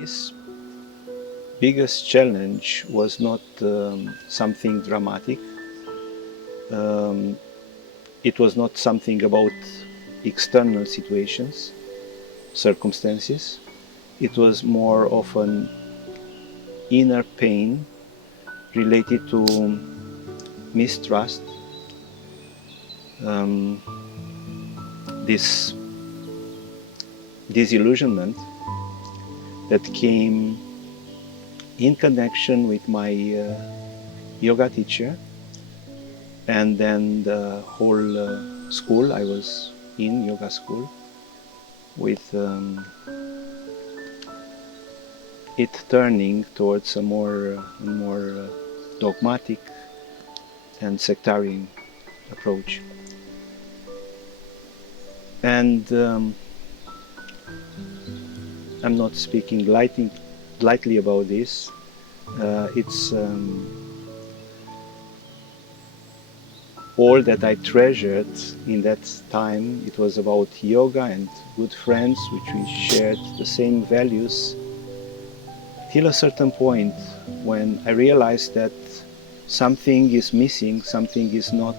This biggest challenge was not something dramatic. Um, it was not something about external situations, circumstances. It was more of an inner pain related to mistrust, um, this disillusionment that came in connection with my yoga teacher and then the whole school. I was in yoga school with it turning towards a more dogmatic and sectarian approach. And I'm not speaking lightly about this. It's all that I treasured in that time. It was about yoga and good friends, which we shared the same values, till a certain point when I realized that something is missing, something is not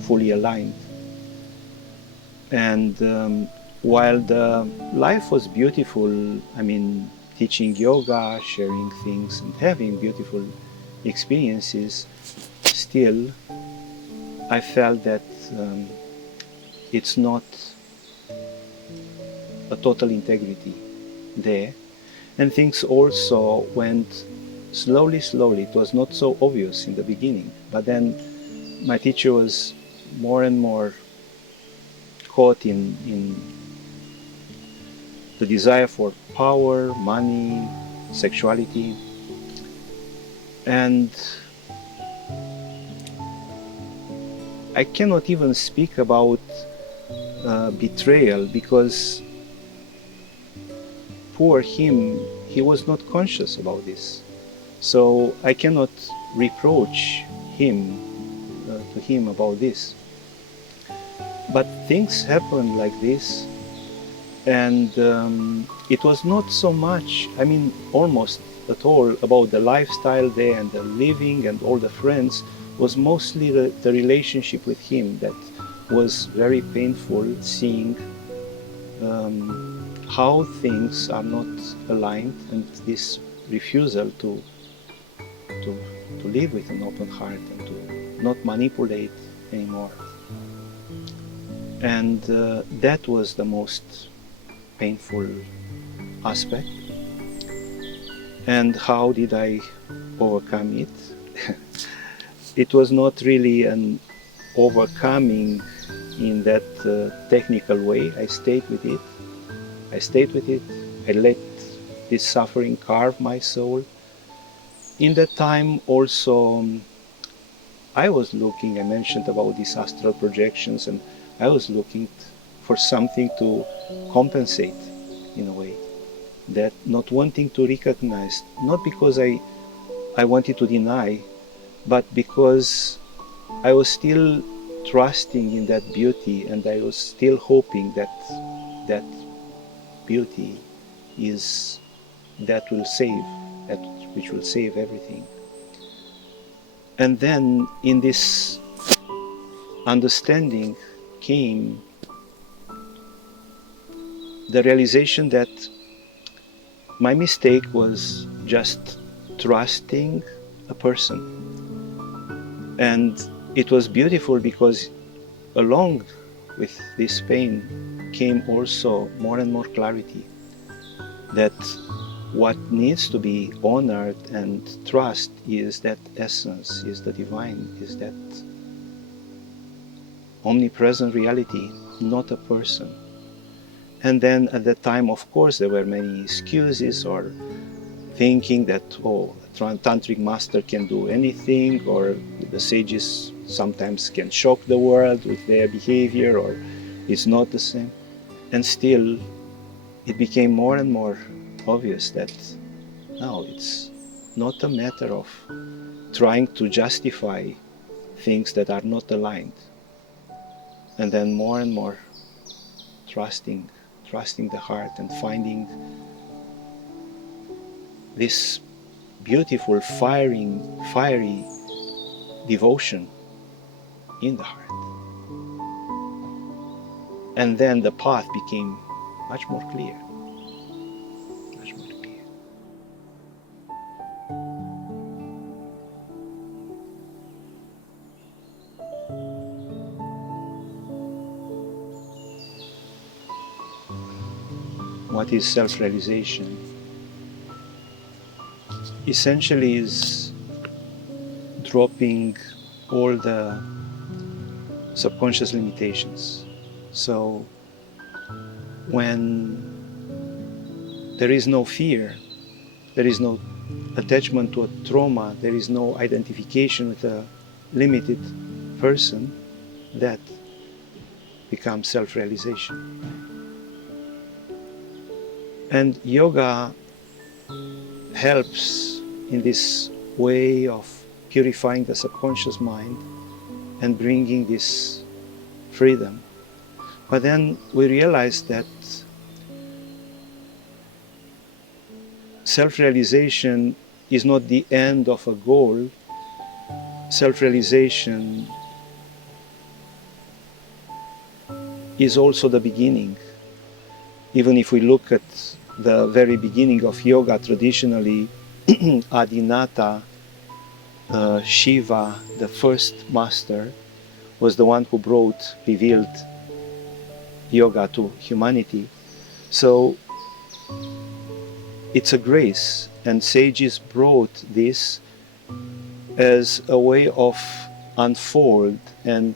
fully aligned. And while the life was beautiful, I mean, teaching yoga, sharing things, and having beautiful experiences, still I felt that it's not a total integrity there. And things also went slowly. It was not so obvious in the beginning, but then my teacher was more and more caught in the desire for power, money, sexuality. And I cannot even speak about betrayal, because poor him, he was not conscious about this. So I cannot reproach him to him about this. But things happened like this, and it was not so much, I mean, almost at all about the lifestyle there and the living and all the friends. Was mostly the relationship with him that was very painful, seeing how things are not aligned, and this refusal to live with an open heart and to not manipulate anymore. And that was the most painful aspect. And how did I overcome it? It was not really an overcoming in that technical way. I stayed with it. I let this suffering carve my soul. In that time also, I was looking, I mentioned about these astral projections, and I was looking for something to compensate in a way. That not wanting to recognize, not because I wanted to deny, but because I was still trusting in that beauty, and I was still hoping that that beauty is that will save, that which will save everything. And then in this understanding came the realization that my mistake was just trusting a person. And it was beautiful because along with this pain came also more and more clarity that what needs to be honored and trust is that essence, is the divine, is that omnipresent reality, not a person. And then at that time, of course, there were many excuses, or thinking that, oh, a tantric master can do anything, or the sages sometimes can shock the world with their behavior, or it's not the same. And still, it became more and more obvious that no, it's not a matter of trying to justify things that are not aligned. And then more and more trusting the heart and finding this beautiful, fiery devotion in the heart. And then the path became much more clear. Much more clear. What is self-realization? Essentially is dropping all the subconscious limitations. So when there is no fear, there is no attachment to a trauma, there is no identification with a limited person, that becomes self-realization. And yoga helps in this way of purifying the subconscious mind and bringing this freedom. But then we realize that self-realization is not the end of a goal. Self-realization is also the beginning. Even if we look at the very beginning of yoga, traditionally, Adinata, Shiva, the first master, was the one who revealed yoga to humanity. So it's a grace, and sages brought this as a way of unfold and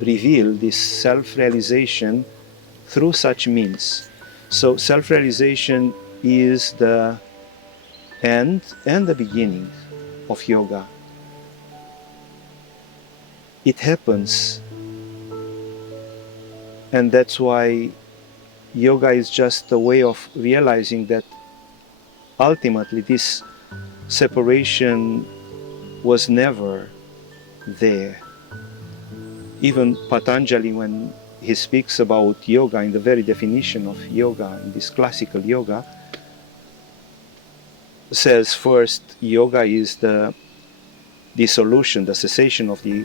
reveal this self-realization through such means. So self-realization is the end and the beginning of yoga. It happens, and that's why yoga is just a way of realizing that ultimately this separation was never there. Even Patanjali, when he speaks about yoga, in the very definition of yoga, in this classical yoga, says first yoga is the dissolution, the cessation of the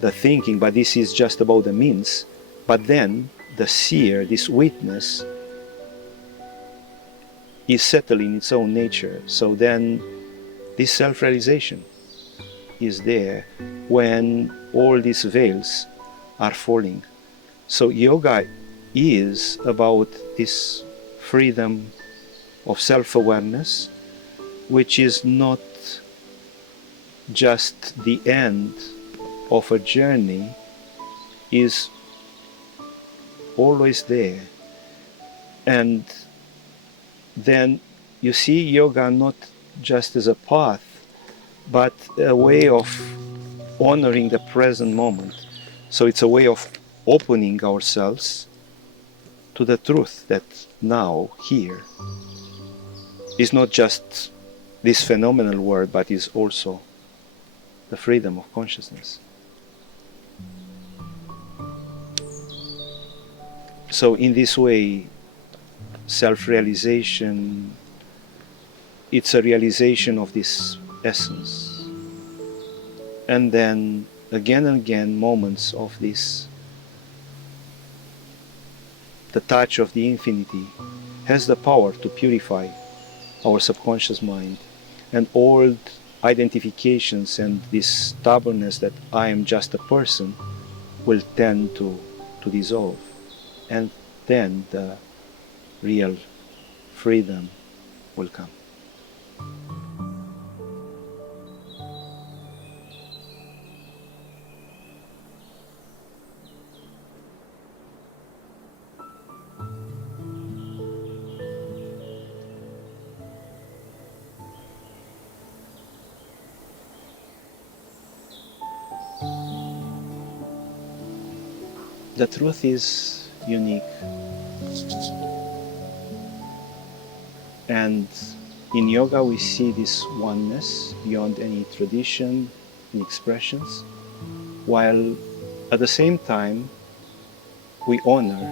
thinking, but this is just about the means. But then the seer, this witness, is settled in its own nature. So then this self-realization is there when all these veils are falling. So yoga is about this freedom of self-awareness, which is not just the end of a journey, is always there. And then you see yoga not just as a path, but a way of honoring the present moment. So it's a way of opening ourselves to the truth that now, here, is not just this phenomenal world, but is also the freedom of consciousness. So in this way, self-realization, it's a realization of this essence. And then again and again, moments of this, the touch of the infinity, has the power to purify our subconscious mind, and old identifications and this stubbornness that I am just a person will tend to dissolve, and then the real freedom will come. The truth is unique, and in yoga we see this oneness beyond any tradition and expressions, while at the same time we honor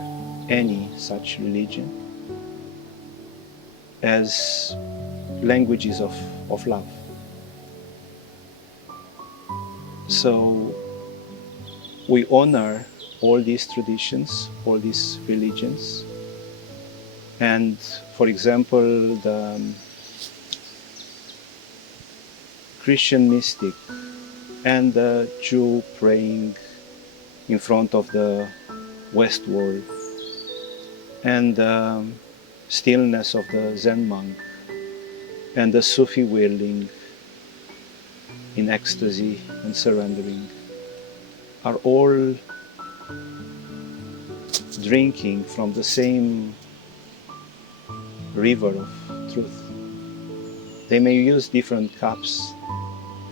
any such religion as languages of love. So we honor all these traditions, all these religions. And for example, the Christian mystic and the Jew praying in front of the West Wall, and the stillness of the Zen monk, and the Sufi whirling in ecstasy and surrendering, are all drinking from the same river of truth. They may use different cups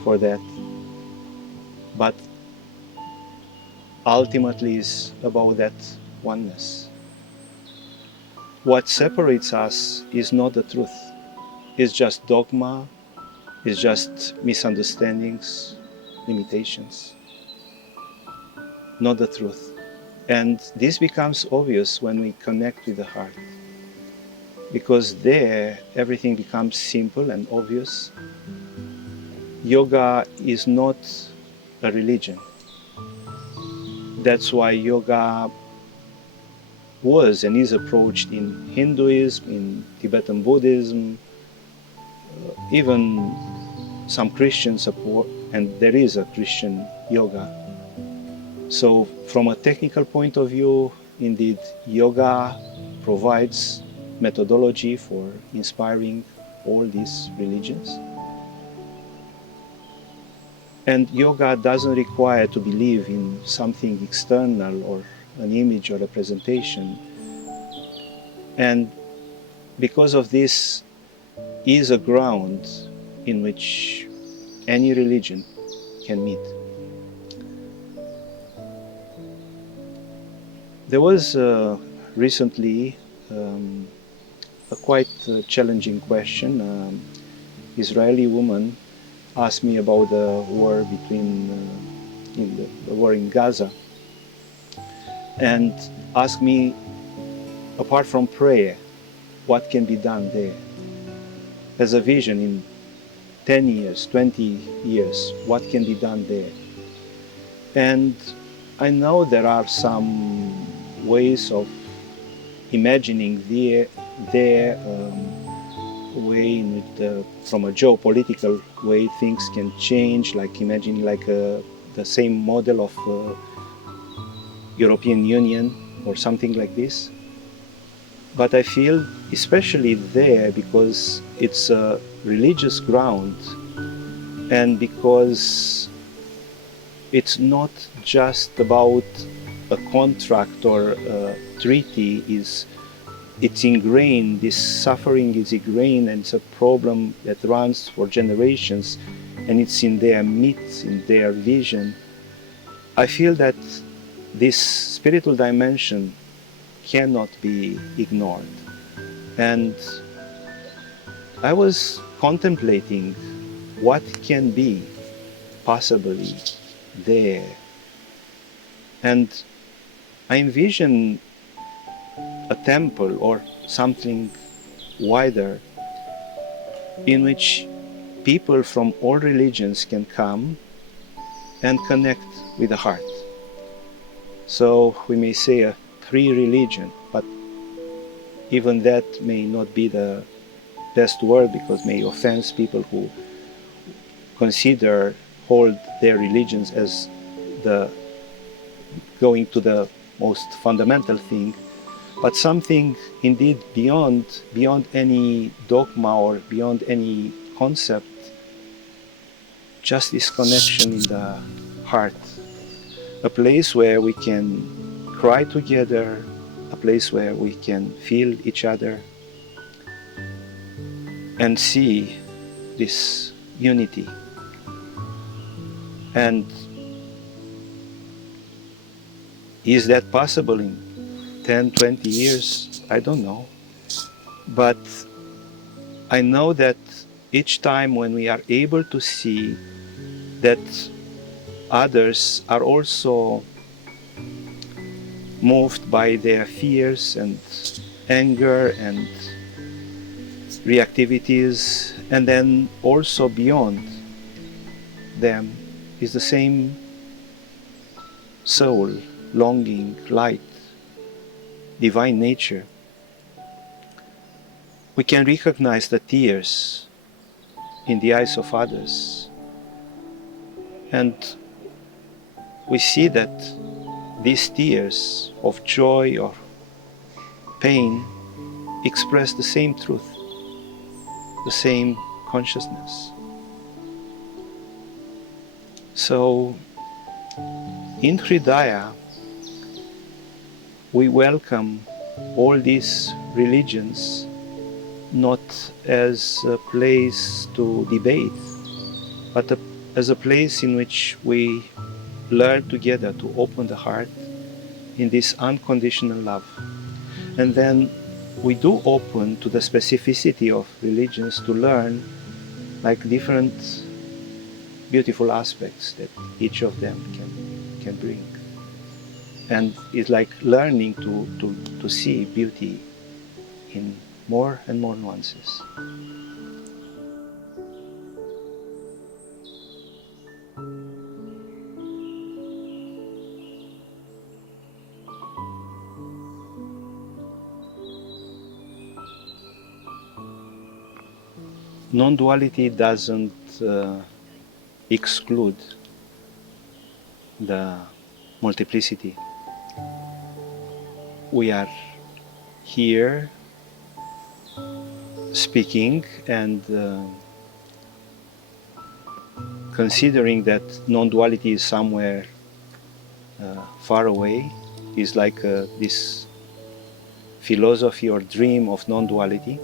for that, but ultimately is about that oneness. What separates us is not the truth. It's just dogma, it's just misunderstandings, limitations, not the truth. And this becomes obvious when we connect with the heart, because there everything becomes simple and obvious. Yoga is not a religion. That's why yoga was and is approached in Hinduism, in Tibetan Buddhism, even some Christian support, and there is a Christian yoga. So from a technical point of view, indeed, yoga provides methodology for inspiring all these religions. And yoga doesn't require to believe in something external or an image or representation. And because of this is a ground in which any religion can meet. There was recently a quite challenging question. Israeli woman asked me about the war the war in Gaza, and asked me, apart from prayer, what can be done there? As a vision in 10 years, 20 years, what can be done there? And I know there are some ways of imagining their way in which, from a geopolitical way, things can change, like imagining like the same model of European Union or something like this. But I feel, especially there, because it's a religious ground, and because it's not just about a contract or a treaty, it's ingrained, this suffering is ingrained, and it's a problem that runs for generations, and it's in their myths, in their vision. I feel that this spiritual dimension cannot be ignored. And I was contemplating what can be possibly there. And I envision a temple or something wider in which people from all religions can come and connect with the heart. So we may say a three-religion, but even that may not be the best word, because may offend people who hold their religions as the going to the most fundamental thing, but something indeed beyond any dogma or beyond any concept, just this connection in the heart, a place where we can cry together, a place where we can feel each other and see this unity. And is that possible in 10, 20 years? I don't know. But I know that each time when we are able to see that others are also moved by their fears and anger and reactivities And then also beyond them is the same soul, longing, light, divine nature. We can recognize the tears in the eyes of others, and we see that these tears of joy or pain express the same truth, the same consciousness. So in Hridaya, we welcome all these religions not as a place to debate, but as a place in which we learn together to open the heart in this unconditional love. And then we do open to the specificity of religions to learn like different beautiful aspects that each of them can bring. And it's like learning to see beauty in more and more nuances. Non-duality doesn't exclude the multiplicity. We are here speaking and considering that non-duality is somewhere far away, is like this philosophy or dream of non-duality.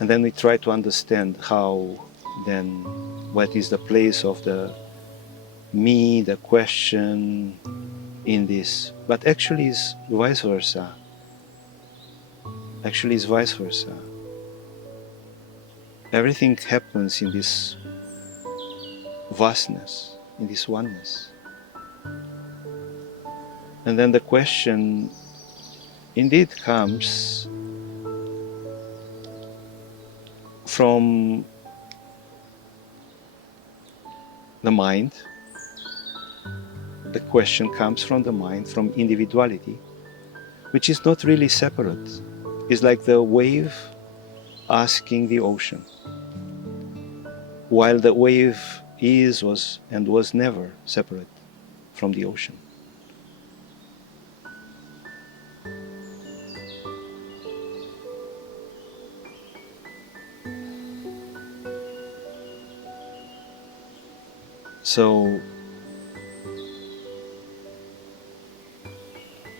And then we try to understand how then, what is the place of the me, the question in this. But actually it's vice versa. Actually it's vice versa. Everything happens in this vastness, in this oneness. And then the question indeed comes from the mind. The question comes from the mind, from individuality, which is not really separate. It's like the wave asking the ocean, while the wave was never separate from the ocean. So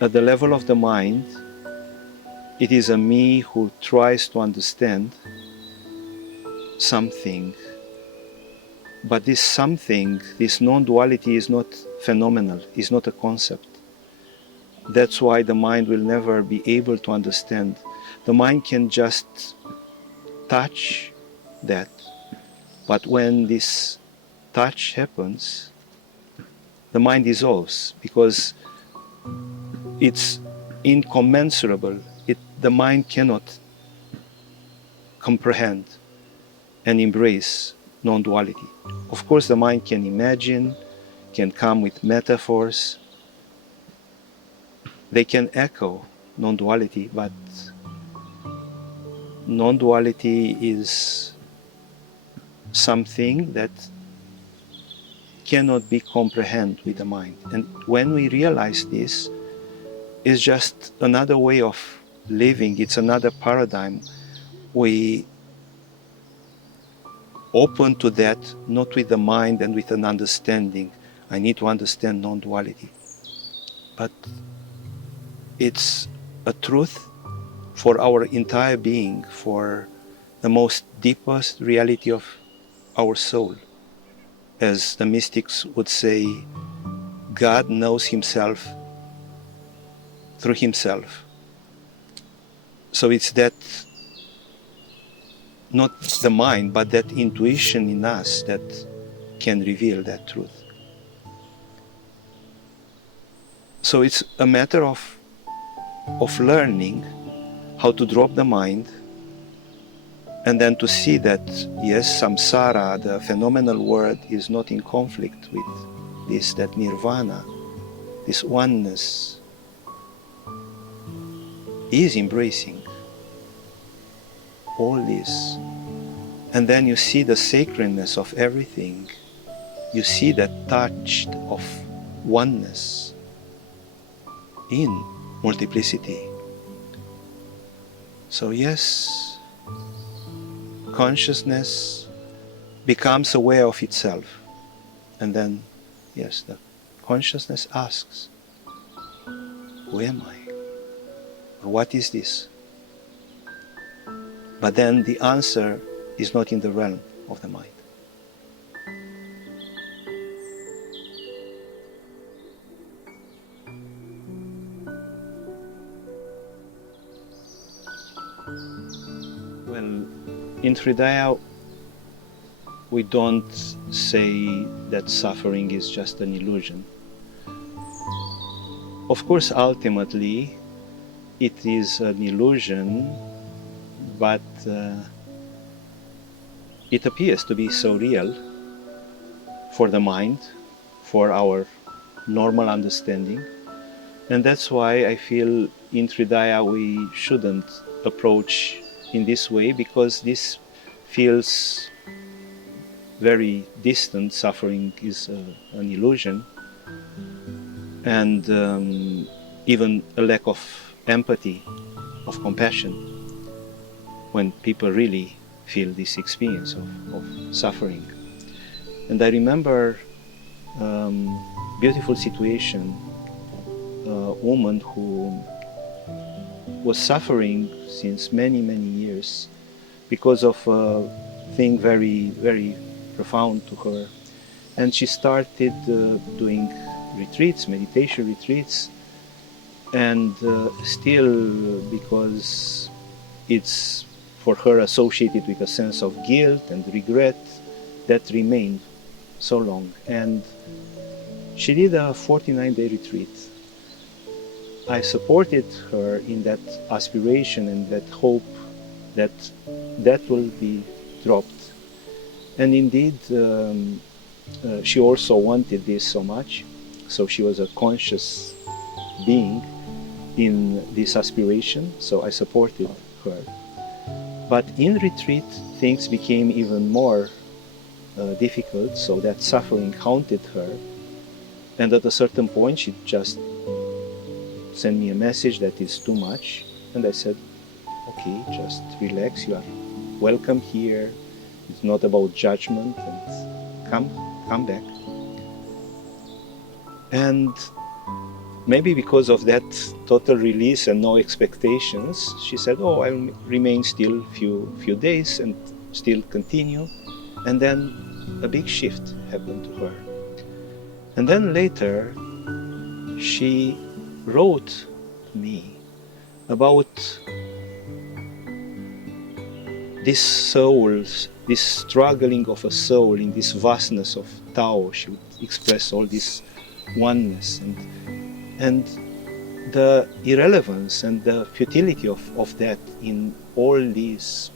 at the level of the mind, it is a me who tries to understand something. But this something, this non-duality is not phenomenal, is not a concept. That's why the mind will never be able to understand. The mind can just touch that. But when this touch happens, the mind dissolves because it's incommensurable. The mind cannot comprehend and embrace non-duality. Of course, the mind can imagine, can come with metaphors. They can echo non-duality, but non-duality is something that cannot be comprehended with the mind. And when we realize this, it's just another way of living, it's another paradigm. We open to that, not with the mind and with an understanding. I need to understand non-duality. But it's a truth for our entire being, for the most deepest reality of our soul. As the mystics would say, God knows himself through himself. So it's that, not the mind, but that intuition in us that can reveal that truth. So it's a matter of learning how to drop the mind And then to see that, yes, samsara, the phenomenal world, is not in conflict with this, that nirvana, this oneness, is embracing all this. And then you see the sacredness of everything. You see that touch of oneness in multiplicity. So yes, consciousness becomes aware of itself. And then, yes, the consciousness asks, who am I? Or what is this? But then the answer is not in the realm of the mind. Well, in Hridaya, we don't say that suffering is just an illusion. Of course, ultimately, it is an illusion, but it appears to be so real for the mind, for our normal understanding. And that's why I feel in Hridaya we shouldn't approach in this way, because this feels very distant. Suffering is an illusion, and even a lack of empathy, of compassion, when people really feel this experience of suffering. And I remember beautiful situation, a woman who was suffering since many years because of a thing very, very profound to her. And she started doing retreats, meditation retreats, and still, because it's for her associated with a sense of guilt and regret, that remained so long. And she did a 49-day retreat. I supported her in that aspiration and that hope that that will be dropped. And indeed, she also wanted this so much. So she was a conscious being in this aspiration, so I supported her. But in retreat, things became even more difficult, so that suffering haunted her. And at a certain point, she just sent me a message that is too much. And I said, okay, just relax, you are welcome here. It's not about judgment, and come back. And maybe because of that total release and no expectations, she said, oh, I'll remain still few days and still continue. And then a big shift happened to her. And then later, she wrote to me about this soul, this struggling of a soul in this vastness of Tao. She would express all this oneness and the irrelevance and the futility of that in all this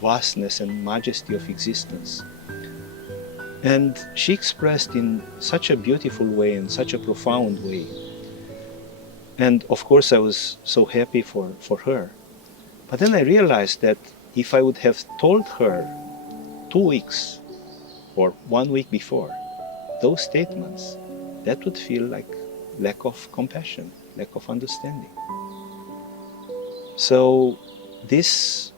vastness and majesty of existence. And she expressed in such a beautiful way, in such a profound way. And of course I was so happy for her. But then I realized that if I would have told her 2 weeks or 1 week before those statements, that would feel like lack of compassion, lack of understanding. So this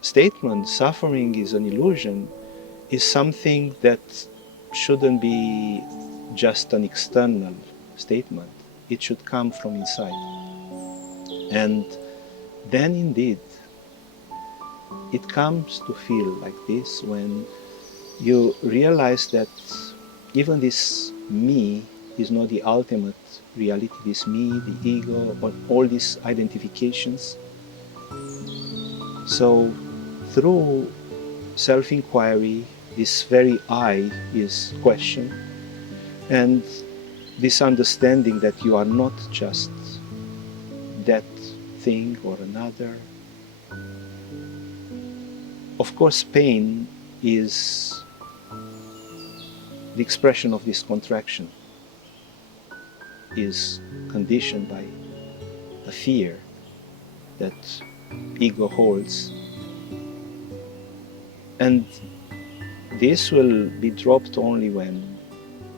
statement, suffering is an illusion, is something that shouldn't be just an external statement. It should come from inside. And then indeed, it comes to feel like this when you realize that even this me is not the ultimate reality, this me, the ego, or all these identifications. So through self-inquiry, this very I is questioned, and this understanding that you are not just that thing or another, Of course, pain is the expression of this contraction, is conditioned by the fear that ego holds. And this will be dropped only when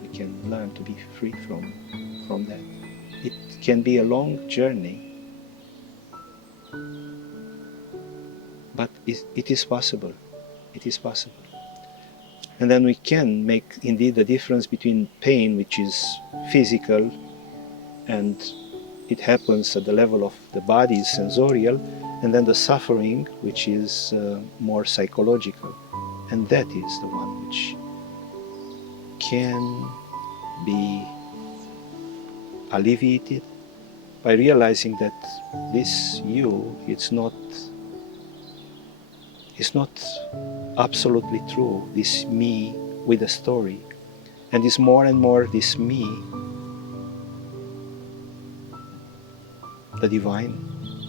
we can learn to be free from that. It can be a long journey, but it is possible. It is possible. And then we can make indeed the difference between pain, which is physical, and it happens at the level of the body, sensorial, and then the suffering, which is more psychological. And that is the one which can be alleviated by realizing that this you, it's not absolutely true, this me with a story. And it's more and more this me, the divine,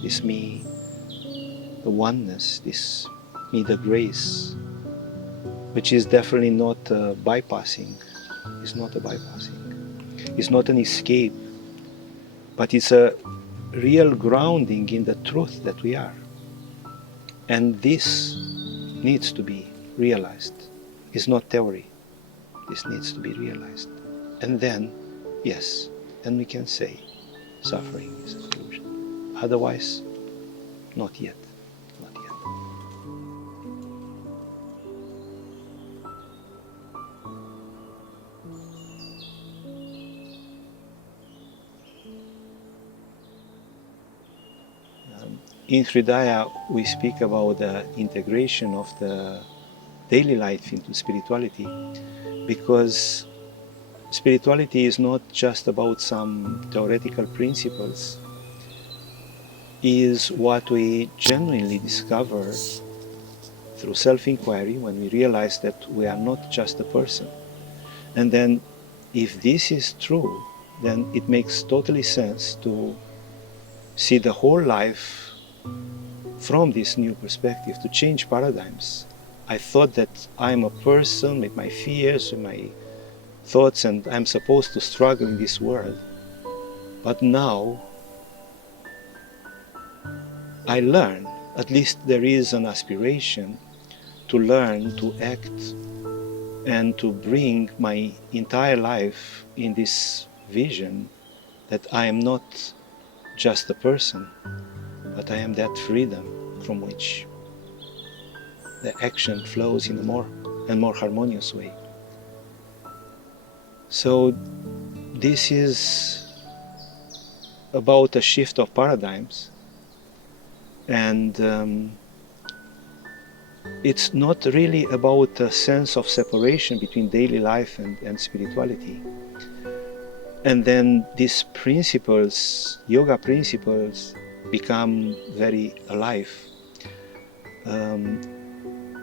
this me, the oneness, this me, the grace, which is definitely not bypassing. It's not a bypassing. It's not an escape, but it's a real grounding in the truth that we are. And this needs to be realized. It's not theory. This needs to be realized. And then, yes, then we can say suffering is a solution. Otherwise, not yet. Not yet. In Hridaya, we speak about the integration of the daily life into spirituality, because spirituality is not just about some theoretical principles, is what we genuinely discover through self-inquiry when we realize that we are not just a person. And then if this is true, then it makes totally sense to see the whole life from this new perspective, to change paradigms. I thought that I'm a person with my fears, with my thoughts, and I'm supposed to struggle in this world. But now I learn, at least there is an aspiration to learn to act and to bring my entire life in this vision that I am not just a person, but I am that freedom from which the action flows in a more and more harmonious way. So this is about a shift of paradigms, and it's not really about a sense of separation between daily life and spirituality. And then these principles, yoga principles, become very alive.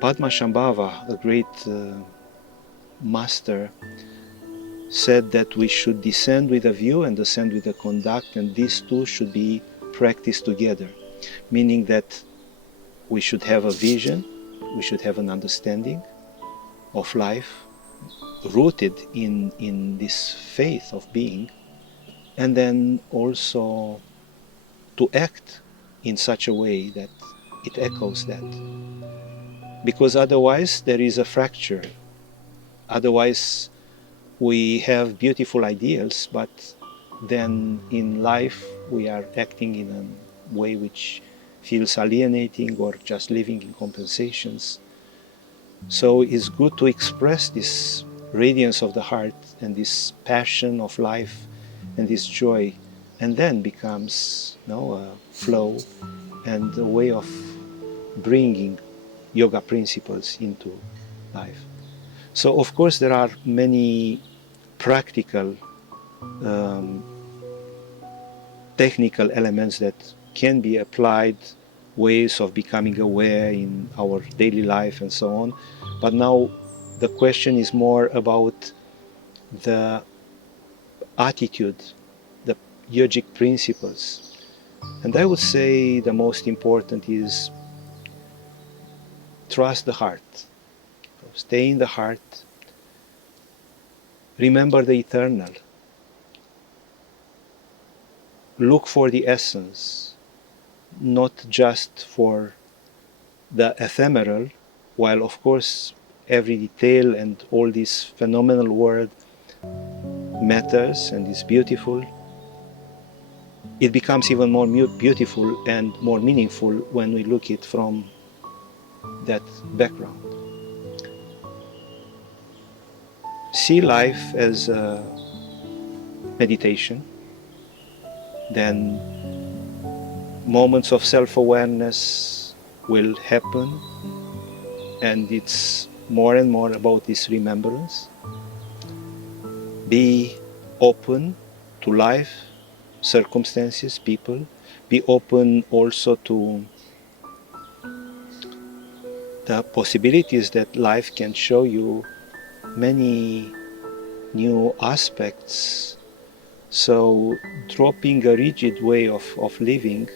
Padmasambhava, a great master, said that we should descend with a view and ascend with a conduct, and these two should be practiced together, meaning that we should have a vision, we should have an understanding of life rooted in this faith of being, and then also to act in such a way that it echoes that. Because otherwise there is a fracture. Otherwise we have beautiful ideals, but then in life we are acting in a way which feels alienating, or just living in compensations. So it's good to express this radiance of the heart and this passion of life and this joy, and then becomes a flow and a way of bringing yoga principles into life. So of course there are many practical technical elements that can be applied, ways of becoming aware in our daily life and so on. But now the question is more about the attitude, the yogic principles. And I would say the most important is trust the heart. Stay in the heart. Remember the eternal. Look for the essence, not just for the ephemeral, while of course every detail and all this phenomenal world matters and is beautiful. It becomes even more beautiful and more meaningful when we look it from that background. See life as a meditation, then moments of self-awareness will happen, and it's more and more about this remembrance. Be open to life, circumstances, people. Be open also to the possibilities that life can show you many new aspects. So dropping a rigid way of living,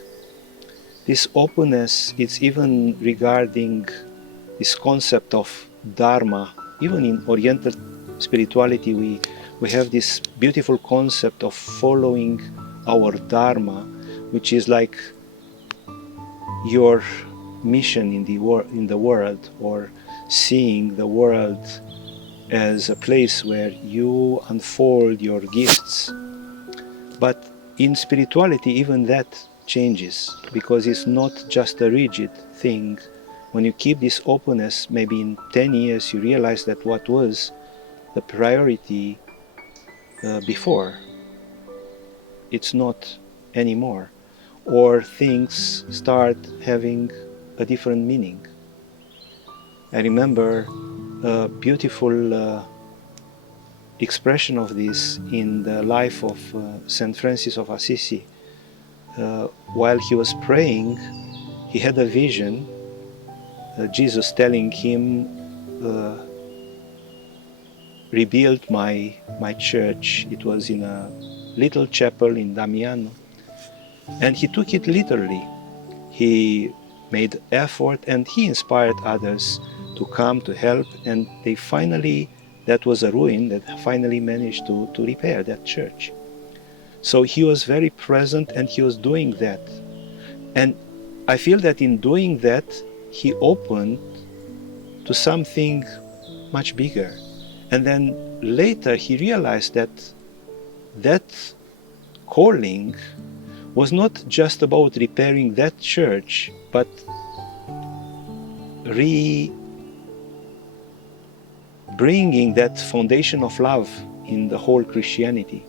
this openness, it's even regarding this concept of Dharma. Even in Oriental spirituality, we have this beautiful concept of following our Dharma, which is like your mission in the world, or seeing the world as a place where you unfold your gifts. But in spirituality, even that changes, because it's not just a rigid thing. When you keep this openness, maybe in 10 years you realize that what was the priority before, it's not anymore. Or things start having a different meaning. I remember a beautiful expression of this in the life of Saint Francis of Assisi. While he was praying, he had a vision, Jesus telling him, rebuild my church. It was in a little chapel in Damiano, and he took it literally. He made effort and he inspired others to come to help, and they finally, that was a ruin that finally managed to repair that church. So he was very present and he was doing that. And I feel that in doing that, he opened to something much bigger. And then later he realized that that calling was not just about repairing that church, but bringing that foundation of love in the whole Christianity.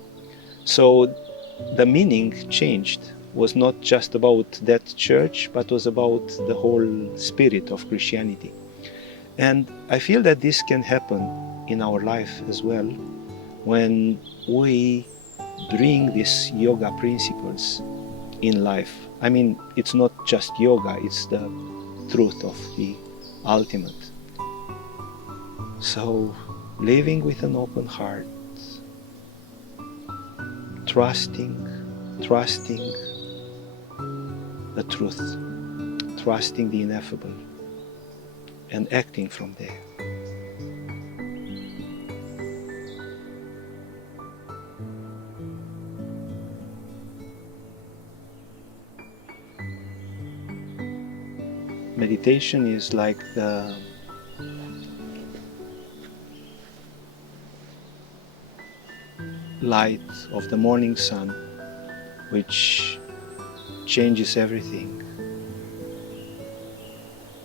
So the meaning changed, was not just about that church, but was about the whole spirit of Christianity. And I feel that this can happen in our life as well, when we bring these yoga principles in life. I mean, it's not just yoga, it's the truth of the ultimate. So, living with an open heart, trusting the truth, trusting the ineffable, and acting from there. Meditation is like the light of the morning sun, which changes everything.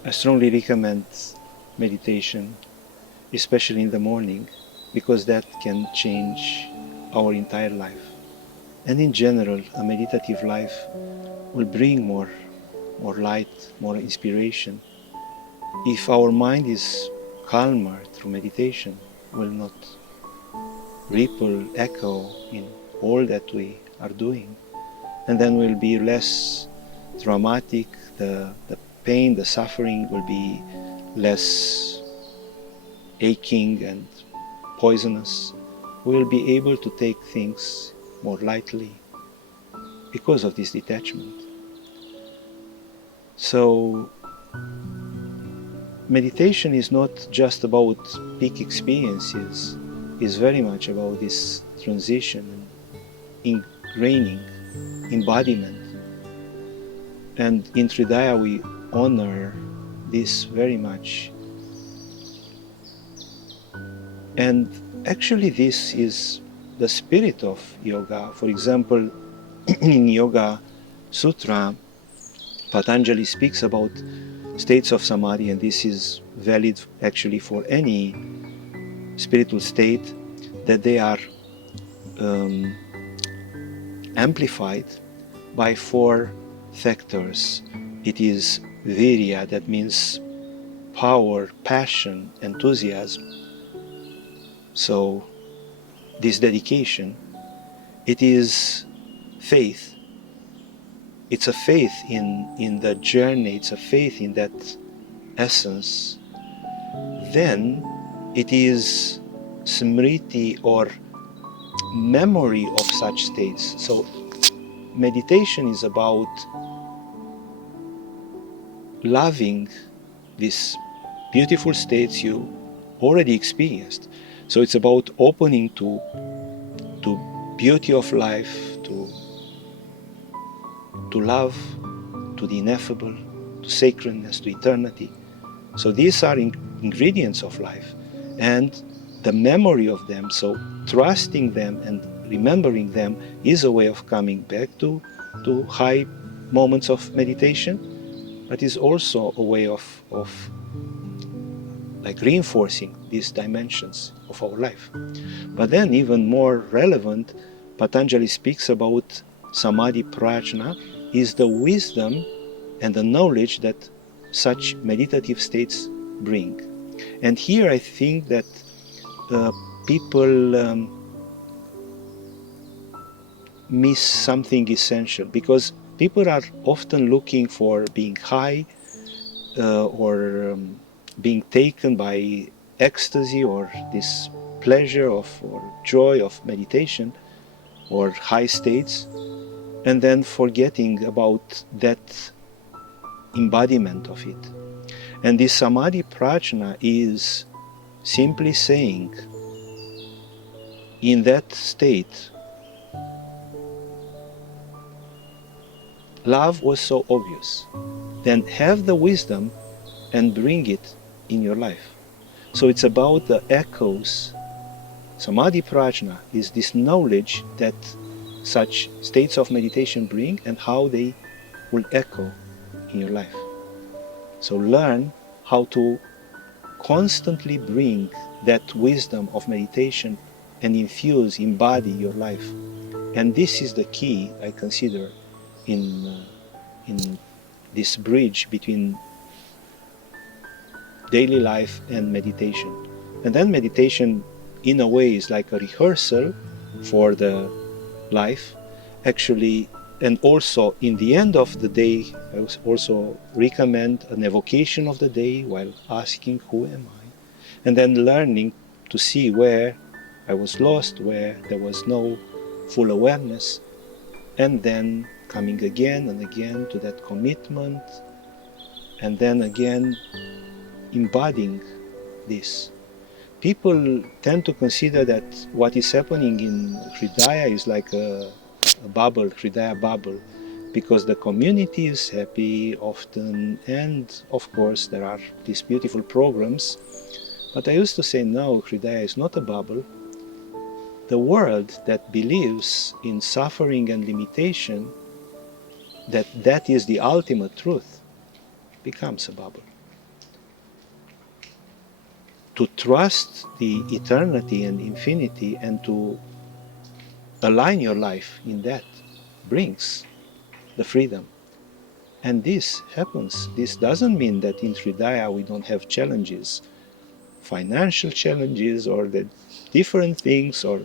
I strongly recommend meditation, especially in the morning, because that can change our entire life. And in general, a meditative life will bring more light, more inspiration. If our mind is calmer through meditation, will not ripple, echo in all that we are doing. And then will be less dramatic, the pain, the suffering will be less aching and poisonous. We will be able to take things more lightly because of this detachment. So meditation is not just about peak experiences, it's very much about this transition and ingraining, embodiment. And in Hridaya we honor this very much. And actually this is the spirit of yoga. For example, in Yoga Sutra, Patanjali speaks about states of samadhi, and this is valid actually for any spiritual state, that they are amplified by 4 factors. It is virya, that means power, passion, enthusiasm. So this dedication, it is faith. It's a faith in the journey, it's a faith in that essence. Then it is smriti, or memory of such states. So meditation is about loving these beautiful states you already experienced. So it's about opening to beauty of life, to love, to the ineffable, to sacredness, to eternity. So these are ingredients of life, and the memory of them, so trusting them and remembering them, is a way of coming back to high moments of meditation, but is also a way of like reinforcing these dimensions of our life. But then, even more relevant, Patanjali speaks about samadhi prajna, is the wisdom and the knowledge that such meditative states bring. And here I think that people miss something essential, because people are often looking for being high or being taken by ecstasy or this pleasure of or joy of meditation or high states, and then forgetting about that embodiment of it. And this samadhi prajna is simply saying, in that state, love was so obvious, then have the wisdom and bring it in your life. So it's about the echoes. Samadhi prajna is this knowledge that such states of meditation bring and how they will echo in your life. So learn how to constantly bring that wisdom of meditation and infuse, embody your life. And this is the key, I consider, in this bridge between daily life and meditation. And then meditation, in a way, is like a rehearsal for the life, actually. And also, in the end of the day, I also recommend an evocation of the day while asking, who am I? And then learning to see where I was lost, where there was no full awareness, and then coming again and again to that commitment, and then again embodying this. People tend to consider that what is happening in Hridaya is like a bubble, Hridaya bubble, because the community is happy often, and of course there are these beautiful programs. But I used to say, no, Hridaya is not a bubble. The world that believes in suffering and limitation, that is the ultimate truth, becomes a bubble. To trust the eternity and infinity and to align your life in that brings the freedom. And this happens. This doesn't mean that in Hridaya we don't have challenges, financial challenges, or the different things, or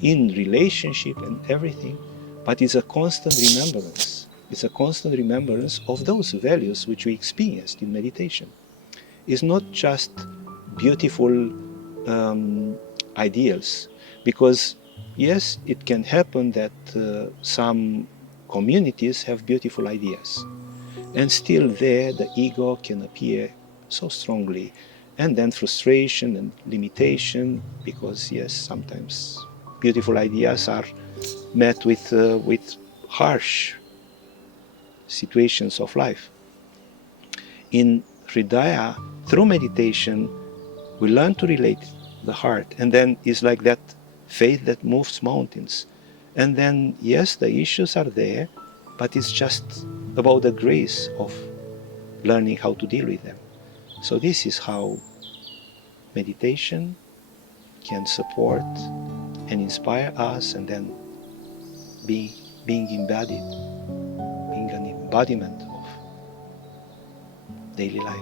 in relationship and everything, but it's a constant remembrance. It's a constant remembrance of those values which we experienced in meditation. It's not just beautiful ideals, because yes, it can happen that some communities have beautiful ideas, and still there the ego can appear so strongly. And then frustration and limitation, because yes, sometimes beautiful ideas are met with harsh situations of life. In Hridaya, through meditation, we learn to relate the heart, and then it's like that faith that moves mountains. And then, yes, the issues are there, but it's just about the grace of learning how to deal with them. So this is how meditation can support and inspire us, and then being embodied, being an embodiment of daily life.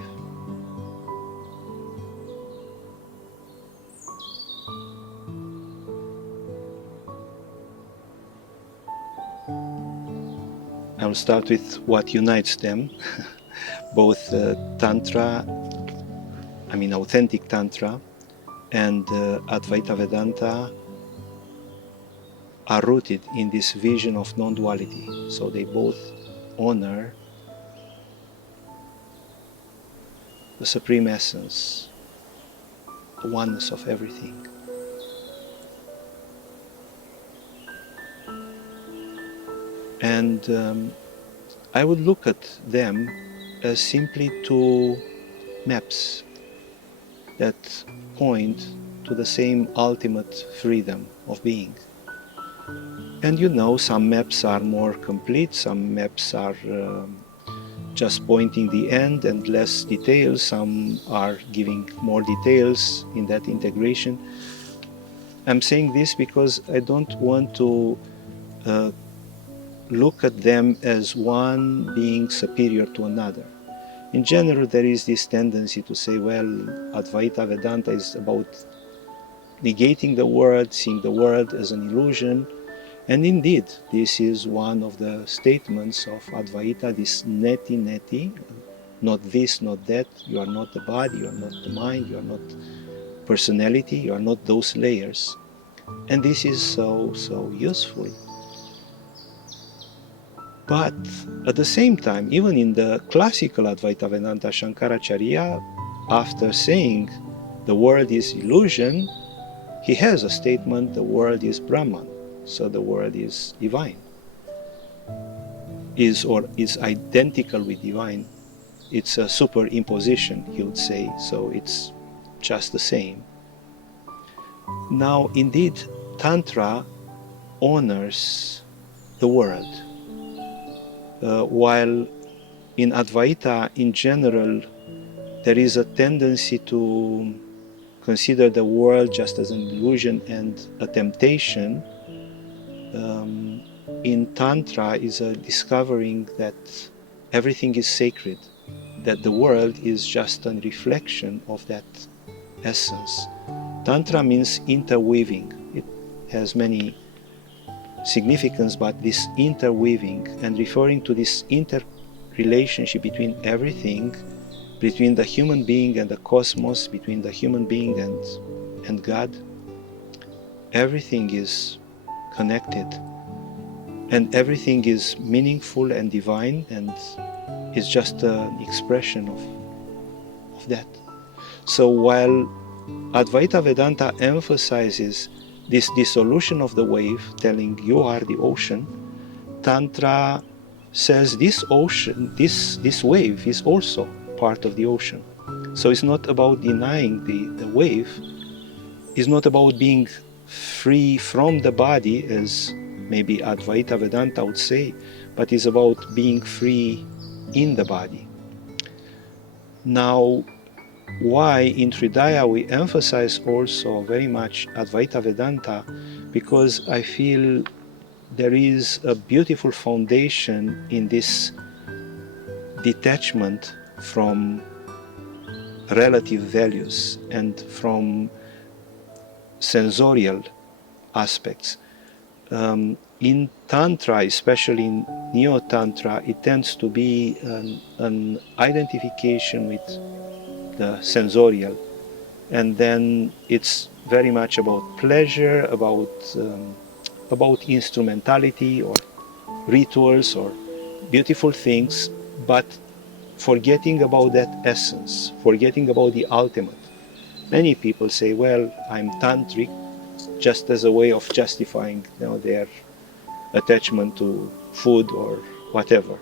I will start with what unites them. Both Tantra, authentic Tantra, and Advaita Vedanta are rooted in this vision of non-duality. So they both honor the supreme essence, the oneness of everything. And I would look at them as simply two maps that point to the same ultimate freedom of being. And some maps are more complete, some maps are just pointing the end and less details, some are giving more details in that integration. I'm saying this because I don't want to look at them as one being superior to another. In general, there is this tendency to say, well, Advaita Vedanta is about negating the world, seeing the world as an illusion. And indeed, this is one of the statements of Advaita, this neti, not this, not that. You are not the body, you are not the mind, you are not personality, you are not those layers. And this is so useful. But at the same time, even in the classical Advaita Vedanta, Shankaracharya, after saying the world is illusion, he has a statement, the world is Brahman, so the world is divine, is identical with divine. It's a superimposition, he would say, so it's just the same. Now, indeed, Tantra honors the world, while in Advaita, in general, there is a tendency to consider the world just as an illusion and a temptation. In Tantra is a discovering that everything is sacred, that the world is just a reflection of that essence. Tantra means interweaving. It has many significance, but this interweaving and referring to this interrelationship between everything, between the human being and the cosmos, between the human being and God. Everything is connected, and everything is meaningful and divine, and is just an expression of that. So while Advaita Vedanta emphasizes this dissolution of the wave, telling you are the ocean, Tantra says this ocean, this wave is also part of the ocean. So it's not about denying the wave, it's not about being free from the body, as maybe Advaita Vedanta would say, but it's about being free in the body. Now, why in Hridaya we emphasize also very much Advaita Vedanta? Because I feel there is a beautiful foundation in this detachment from relative values and from sensorial aspects. In Tantra, especially in Neo-Tantra, it tends to be an identification with the sensorial, and then it's very much about pleasure, about instrumentality or rituals or beautiful things, but forgetting about that essence, forgetting about the ultimate. Many people say, well, I'm tantric, just as a way of justifying, their attachment to food or whatever.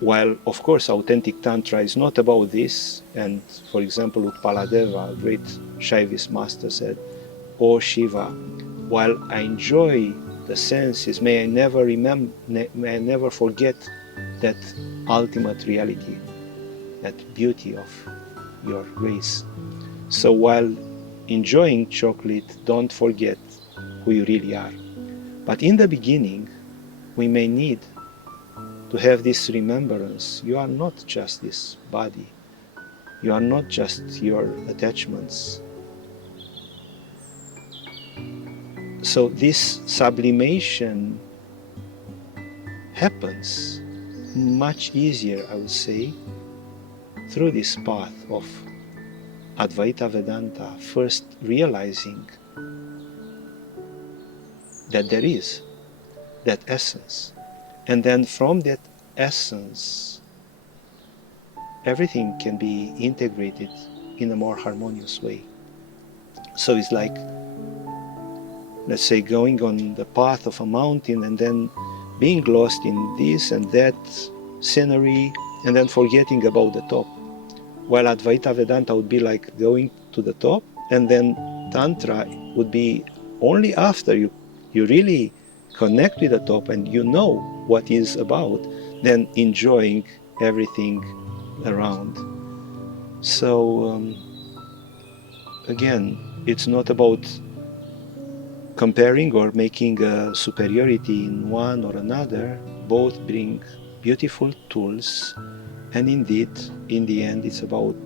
While, of course, authentic Tantra is not about this, and for example, Utpaladeva, a great Shaivist master, said, "O Shiva, while I enjoy the senses, may I never forget that ultimate reality, that beauty of your grace. So while enjoying chocolate, don't forget who you really are." But in the beginning, we may need to have this remembrance. You are not just this body. You are not just your attachments. So this sublimation happens much easier, I would say, through this path of Advaita Vedanta, first realizing that there is that essence. And then from that essence, everything can be integrated in a more harmonious way. So it's like, let's say, going on the path of a mountain and then being lost in this and that scenery and then forgetting about the top. While Advaita Vedanta would be like going to the top, and then Tantra would be only after you really connect with the top and you know what is about, then enjoying everything around. So again, it's not about comparing or making a superiority in one or another. Both bring beautiful tools, and indeed, in the end, it's about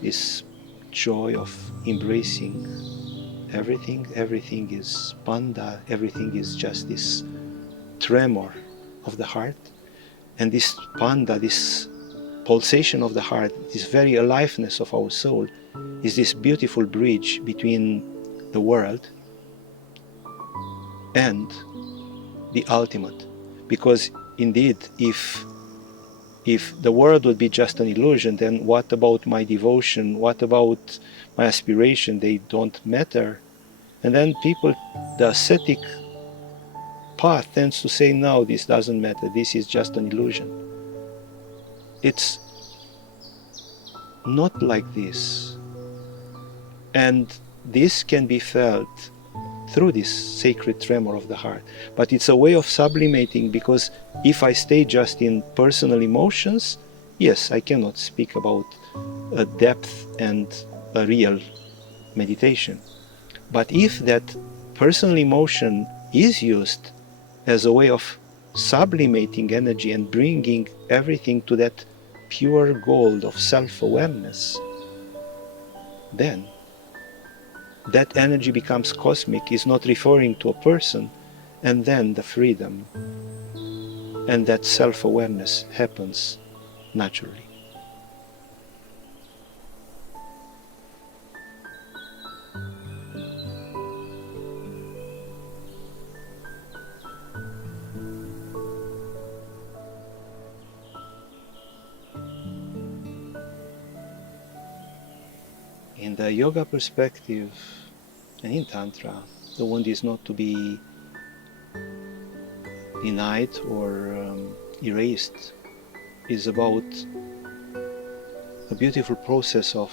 this joy of embracing everything. Everything is panda, everything is just this tremor of the heart. And this panda, this pulsation of the heart, this very aliveness of our soul, is this beautiful bridge between the world and the ultimate. Because indeed, if the world would be just an illusion, then what about my devotion? What about my aspiration? They don't matter. And then people, the ascetic path tends to say, no, this doesn't matter. This is just an illusion. It's not like this. And this can be felt through this sacred tremor of the heart. But it's a way of sublimating, because if I stay just in personal emotions, yes, I cannot speak about a depth and a real meditation. But if that personal emotion is used as a way of sublimating energy and bringing everything to that pure gold of self-awareness, then that energy becomes cosmic, is not referring to a person, and then the freedom and that self-awareness happens naturally. In the yoga perspective and in Tantra, the wound is not to be denied or erased. It's about a beautiful process of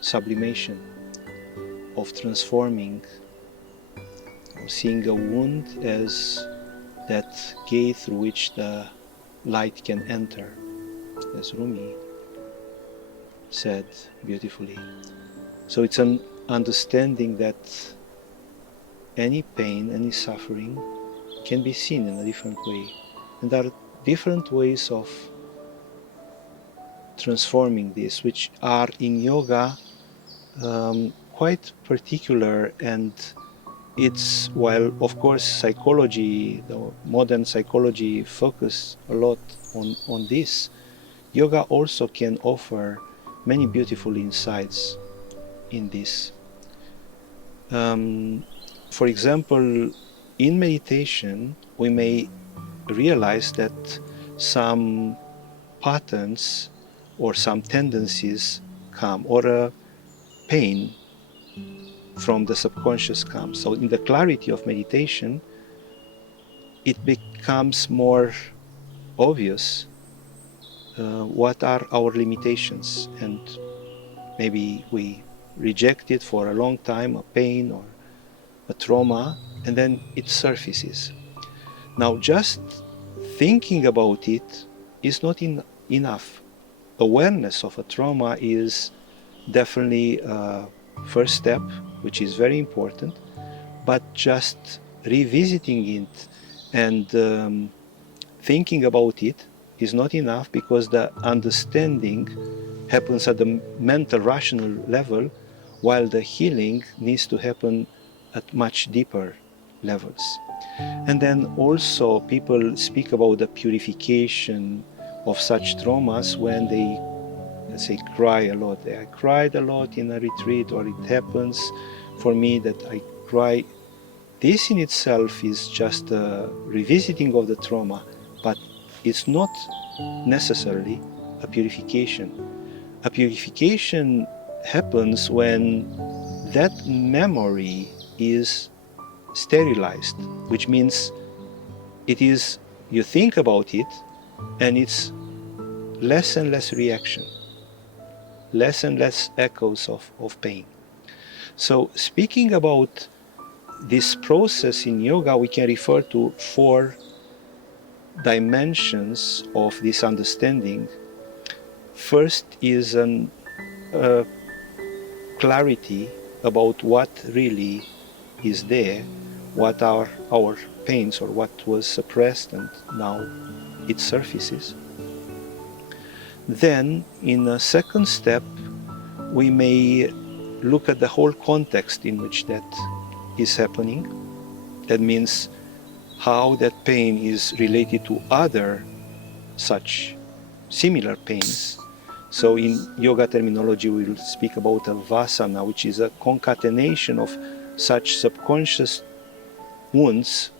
sublimation, of transforming, of seeing a wound as that gate through which the light can enter, as Rumi said beautifully. So it's an understanding that any pain, any suffering can be seen in a different way. And there are different ways of transforming this, which are in yoga quite particular. And it's, while of course psychology, the modern psychology focus a lot on this, yoga also can offer many beautiful insights in this. For example, in meditation, we may realize that some patterns or some tendencies come, or a pain from the subconscious comes. So in the clarity of meditation, it becomes more obvious what are our limitations, and maybe we reject it for a long time, a pain or a trauma, and then it surfaces. Now, just thinking about it is not enough. Awareness of a trauma is definitely a first step, which is very important, but just revisiting it and thinking about it is not enough, because the understanding happens at the mental rational level, while the healing needs to happen at much deeper levels. And then also people speak about the purification of such traumas when they, let's say, cry a lot. I cried a lot in a retreat, or it happens for me that I cry. This in itself is just a revisiting of the trauma, but it's not necessarily a purification. A purification happens when that memory is sterilized, which means it is, you think about it and it's less and less reaction, less and less echoes of pain. So speaking about this process in yoga, we can refer to 4 dimensions of this understanding. First is an clarity about what really is there, what are our pains, or what was suppressed and now it surfaces. Then in a second step, we may look at the whole context in which that is happening. That means how that pain is related to other such similar pains. So in yoga terminology, we will speak about a vasana, which is a concatenation of such subconscious wounds,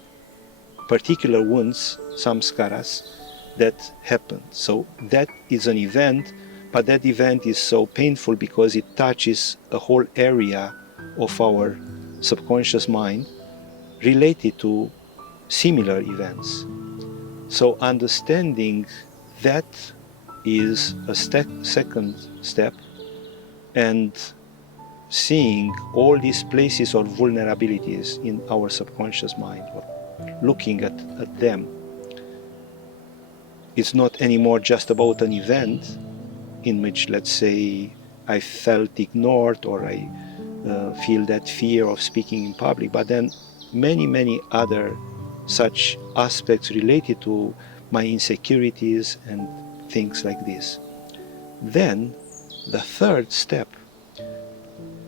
particular wounds, samskaras, that happen. So that is an event, but that event is so painful because it touches a whole area of our subconscious mind related to similar events. So understanding that is a second step, and seeing all these places of vulnerabilities in our subconscious mind, or looking at them. It's not anymore just about an event in which, let's say, I felt ignored, or I feel that fear of speaking in public, but then many other such aspects related to my insecurities and things like this. Then the third step,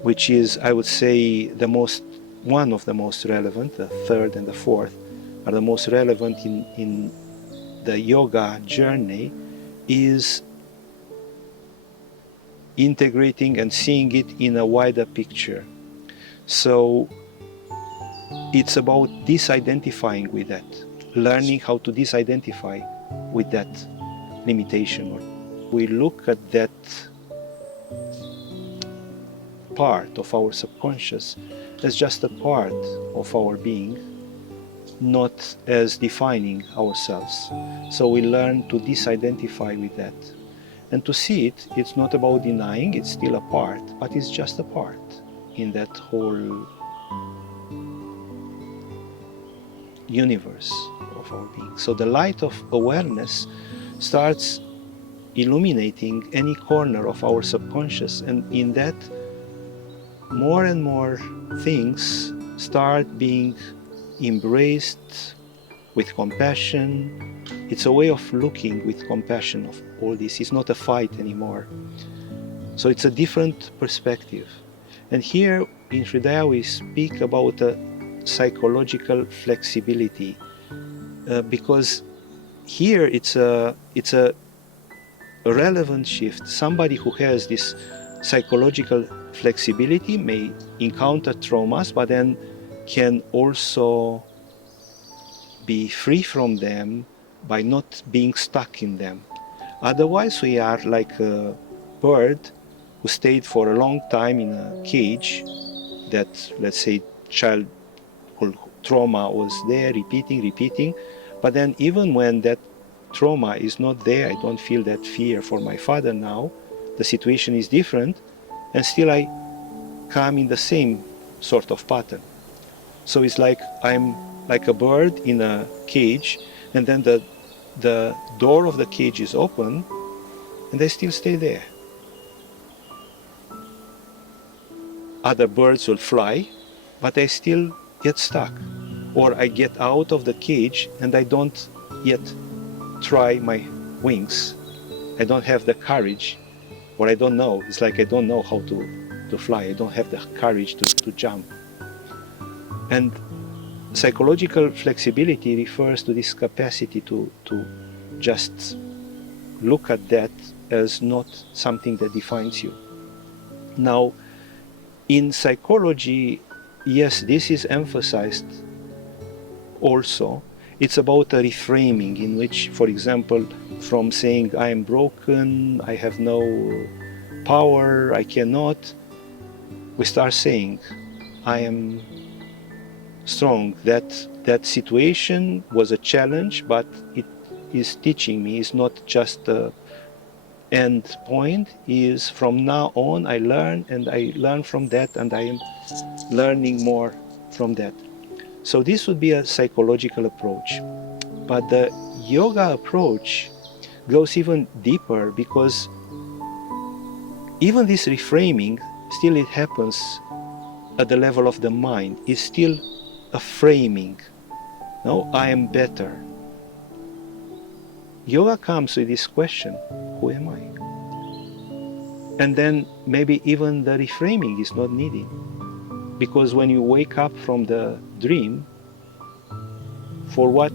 which is, I would say, one of the most relevant, the third and the fourth are the most relevant in the yoga journey, is integrating and seeing it in a wider picture. So it's about disidentifying with that, learning how to disidentify with that limitation. We look at that part of our subconscious as just a part of our being, not as defining ourselves. So we learn to disidentify with that. And to see it, it's not about denying, it's still a part, but it's just a part in that whole universe of our being. So the light of awareness starts illuminating any corner of our subconscious, and in that more and more things start being embraced with compassion. It's a way of looking with compassion of all this. It's not a fight anymore. So it's a different perspective. And here in Hridaya we speak about a psychological flexibility, because here it's a relevant shift. Somebody who has this psychological flexibility may encounter traumas, but then can also be free from them by not being stuck in them. Otherwise, we are like a bird who stayed for a long time in a cage that, let's say, childhood trauma was there, repeating. But then even when that trauma is not there, I don't feel that fear for my father now. The situation is different, and still I come in the same sort of pattern. So it's like I'm like a bird in a cage, and then the door of the cage is open, and I still stay there. Other birds will fly, but I still get stuck. Or I get out of the cage and I don't yet try my wings. I don't have the courage, or I don't know. It's like I don't know how to fly. I don't have the courage to jump. And psychological flexibility refers to this capacity to just look at that as not something that defines you. Now, in psychology, yes, this is emphasized also. It's about a reframing in which, for example, from saying I am broken, I have no power, I cannot, we start saying I am strong. That situation was a challenge, but it is teaching me. It's not just a end point. Is from now on I learn, and I learn from that, and I am learning more from that. So this would be a psychological approach. But the yoga approach goes even deeper, because even this reframing, still it happens at the level of the mind. It's still a framing. No, I am better. Yoga comes with this question, who am I? And then maybe even the reframing is not needed. Because when you wake up from the dream, for what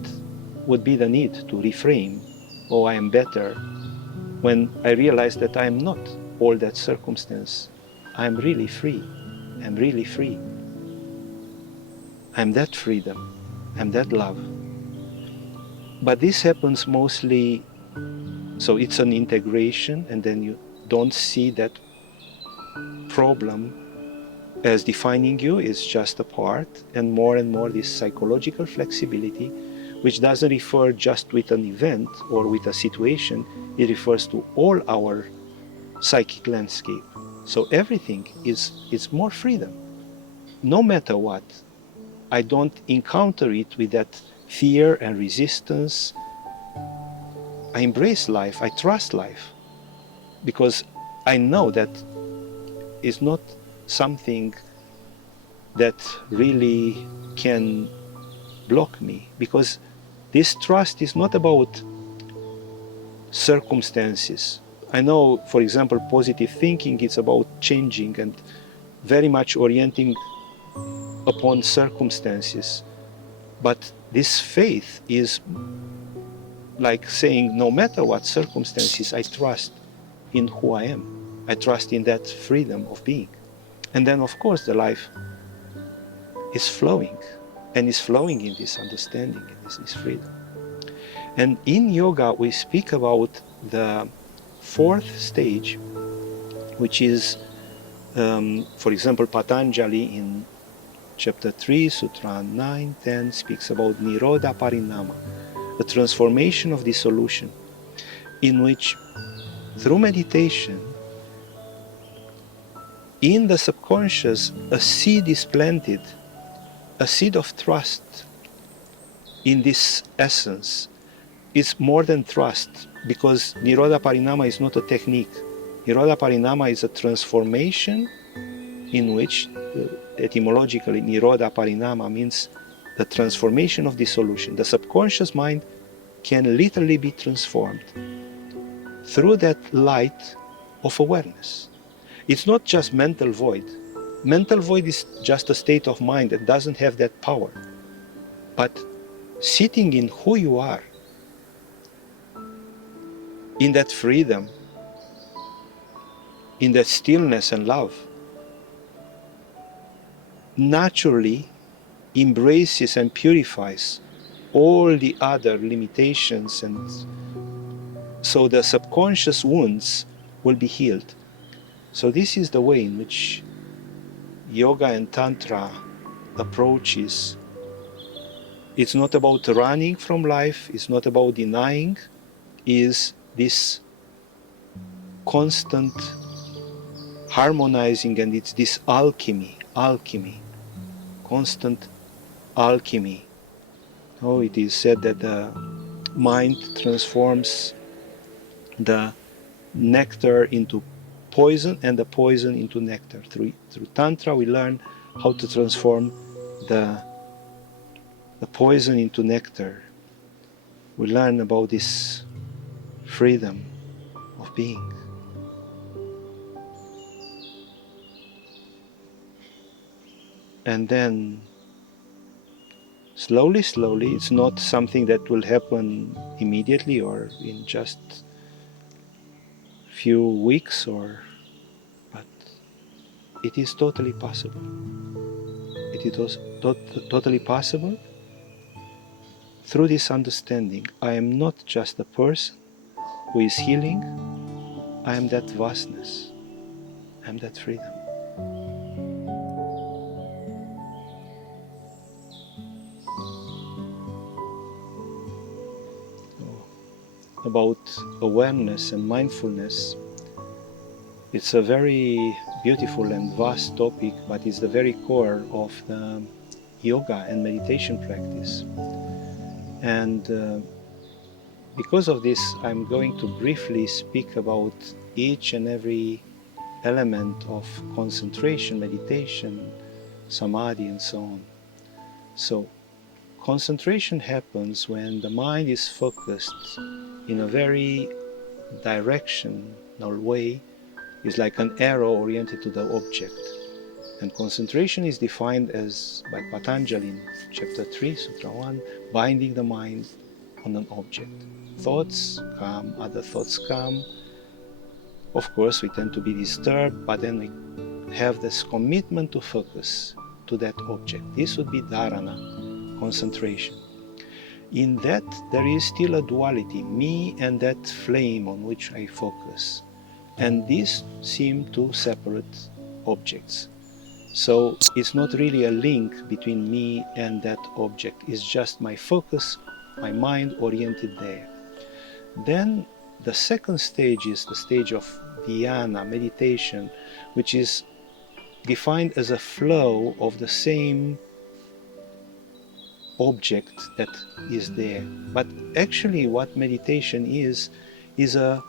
would be the need to reframe, oh, I am better, when I realize that I am not all that circumstance. I am really free. I'm really free. I'm that freedom. I'm that love. But this happens mostly, so it's an integration, and then you don't see that problem as defining you. It's just a part, and more this psychological flexibility, which doesn't refer just with an event or with a situation. It refers to all our psychic landscape. So everything is more freedom. No matter what, I don't encounter it with that fear and resistance. I embrace life, I trust life, because I know that it's not something that really can block me, because this trust is not about circumstances. I know, for example, positive thinking is about changing and very much orienting upon circumstances. But this faith is like saying, no matter what circumstances, I trust in who I am. I trust in that freedom of being. And then, of course, the life is flowing, and is flowing in this understanding, in this freedom. And in yoga, we speak about the fourth stage, which is, for example, Patanjali in Chapter 3, Sutra 9-10 speaks about Nirodha Parinama, the transformation of dissolution, in which, through meditation, in the subconscious, a seed is planted, a seed of trust in this essence. It's more than trust, because Nirodha Parinama is not a technique. Nirodha Parinama is a transformation in which, etymologically, Nirodha Parinama means the transformation of dissolution. The subconscious mind can literally be transformed through that light of awareness. It's not just mental void. Mental void is just a state of mind that doesn't have that power. But sitting in who you are, in that freedom, in that stillness and love, naturally embraces and purifies all the other limitations, and so the subconscious wounds will be healed. So this is the way in which yoga and Tantra approaches. It's not about running from life, it's not about denying, is this constant harmonizing, and it's this alchemy, constant alchemy. Oh, it is said that the mind transforms the nectar into poison and the poison into nectar. Through Tantra we learn how to transform the poison into nectar. We learn about this freedom of being. And then slowly, it's not something that will happen immediately or in just few weeks, but it is totally possible. It is totally possible through this understanding. I am not just a person who is healing, I am that vastness, I am that freedom. About awareness and mindfulness, it's a very beautiful and vast topic, but it's the very core of the yoga and meditation practice. And because of this, I'm going to briefly speak about each and every element of concentration, meditation, samadhi, and so on. So, concentration happens when the mind is focused in a very directional way. Is like an arrow oriented to the object. And concentration is defined as, by Patanjali in chapter 3, Sutra 1, binding the mind on an object. Thoughts come, other thoughts come. Of course, we tend to be disturbed, but then we have this commitment to focus to that object. This would be dharana, concentration. In that, there is still a duality, me and that flame on which I focus. And these seem two separate objects. So it's not really a link between me and that object. It's just my focus, my mind oriented there. Then the second stage is the stage of dhyana, meditation, which is defined as a flow of the same object that is there. But actually what meditation is a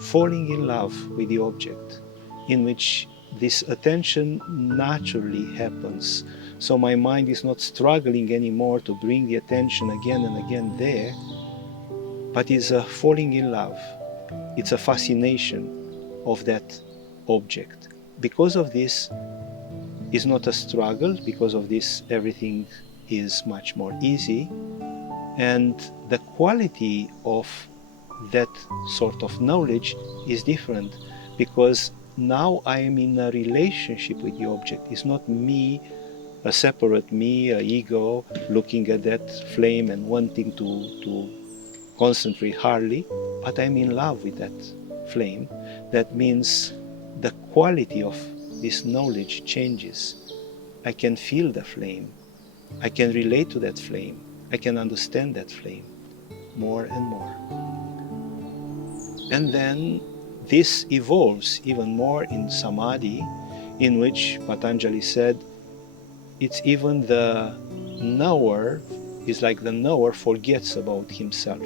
falling in love with the object, in which this attention naturally happens. So my mind is not struggling anymore to bring the attention again and again there, but is a falling in love. It's a fascination of that object. Because of this, it's not a struggle. Because of this, everything is much more easy. And the quality of that sort of knowledge is different, because now I am in a relationship with the object. It's not me, a separate me, a ego, looking at that flame and wanting to concentrate hardly, but I'm in love with that flame. That means the quality of this knowledge changes. I can feel the flame. I can relate to that flame. I can understand that flame more and more. And then this evolves even more in samadhi, in which Patanjali said it's even the knower, is like the knower forgets about himself.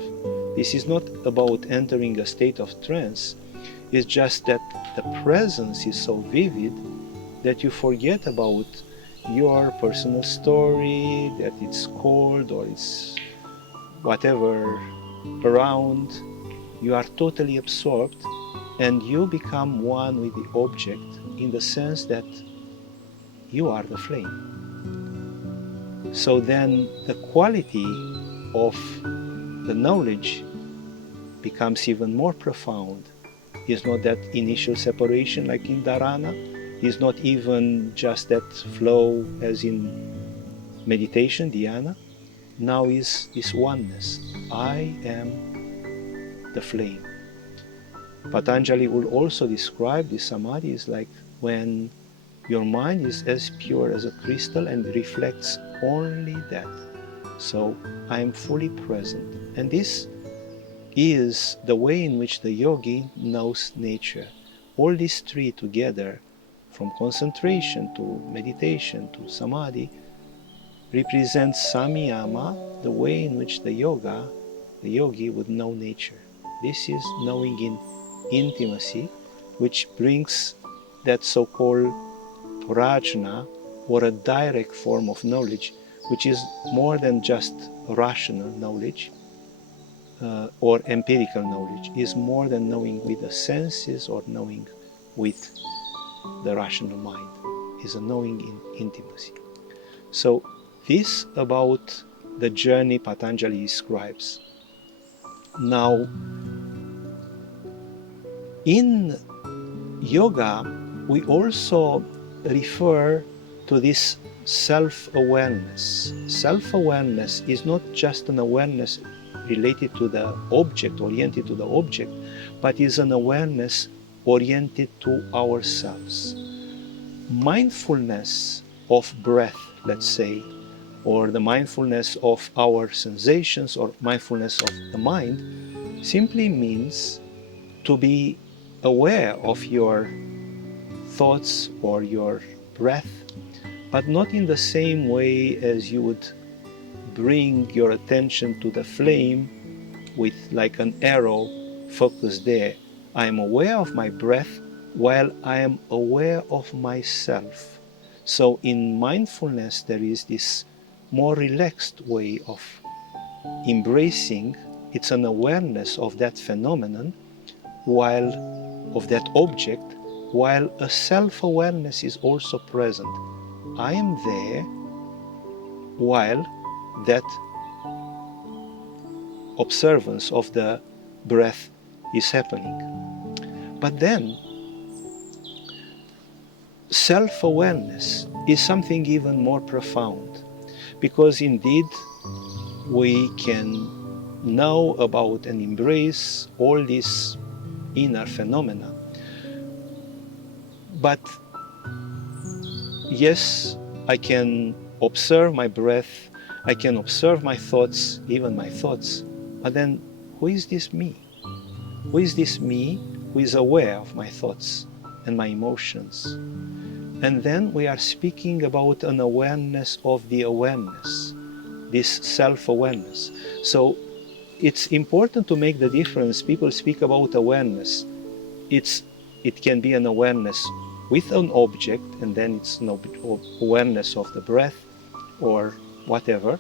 This is not about entering a state of trance, it's just that the presence is so vivid that you forget about your personal story, that it's cold or it's whatever around. You are totally absorbed and you become one with the object, in the sense that you are the flame. So then the quality of the knowledge becomes even more profound. It's not that initial separation like in dharana. It's not even just that flow as in meditation, dhyana. now is this oneness. I am the flame. Patanjali will also describe this samadhi is like when your mind is as pure as a crystal and reflects only that. So I am fully present. And this is the way in which the yogi knows nature. All these three together, from concentration to meditation to samadhi, represent samyama, the way in which the yogi would know nature. This is knowing in intimacy, which brings that so-called prajna, or a direct form of knowledge, which is more than just rational knowledge or empirical knowledge, is more than knowing with the senses or knowing with the rational mind, is a knowing in intimacy. So this about the journey Patanjali describes. Now, in yoga, we also refer to this self-awareness. Self-awareness is not just an awareness related to the object, oriented to the object, but is an awareness oriented to ourselves. Mindfulness of breath, let's say, or the mindfulness of our sensations, or mindfulness of the mind, simply means to be aware of your thoughts or your breath, but not in the same way as you would bring your attention to the flame with like an arrow focused there. I am aware of my breath while I am aware of myself. So in mindfulness there is this more relaxed way of embracing. It's an awareness of that phenomenon, while of that object, while a self-awareness is also present. I am there while that observance of the breath is happening. But then self-awareness is something even more profound, because indeed we can know about and embrace all these inner phenomena. But yes, I can observe my breath, I can observe my thoughts, even my thoughts, but then who is this me? Who is this me who is aware of my thoughts and my emotions? And then we are speaking about an awareness of the awareness, this self-awareness. So it's important to make the difference. People speak about awareness. It can be an awareness with an object, and then it's an awareness of the breath or whatever,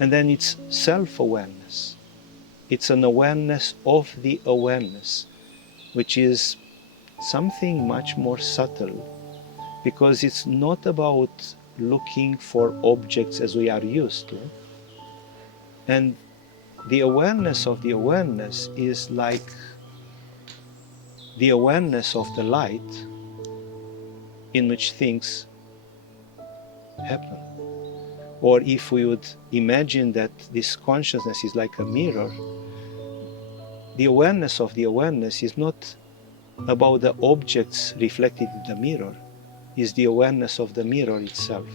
and then it's self-awareness. It's an awareness of the awareness, which is something much more subtle, because it's not about looking for objects as we are used to. And the awareness of the awareness is like the awareness of the light in which things happen. Or if we would imagine that this consciousness is like a mirror, the awareness of the awareness is not about the objects reflected in the mirror, is the awareness of the mirror itself.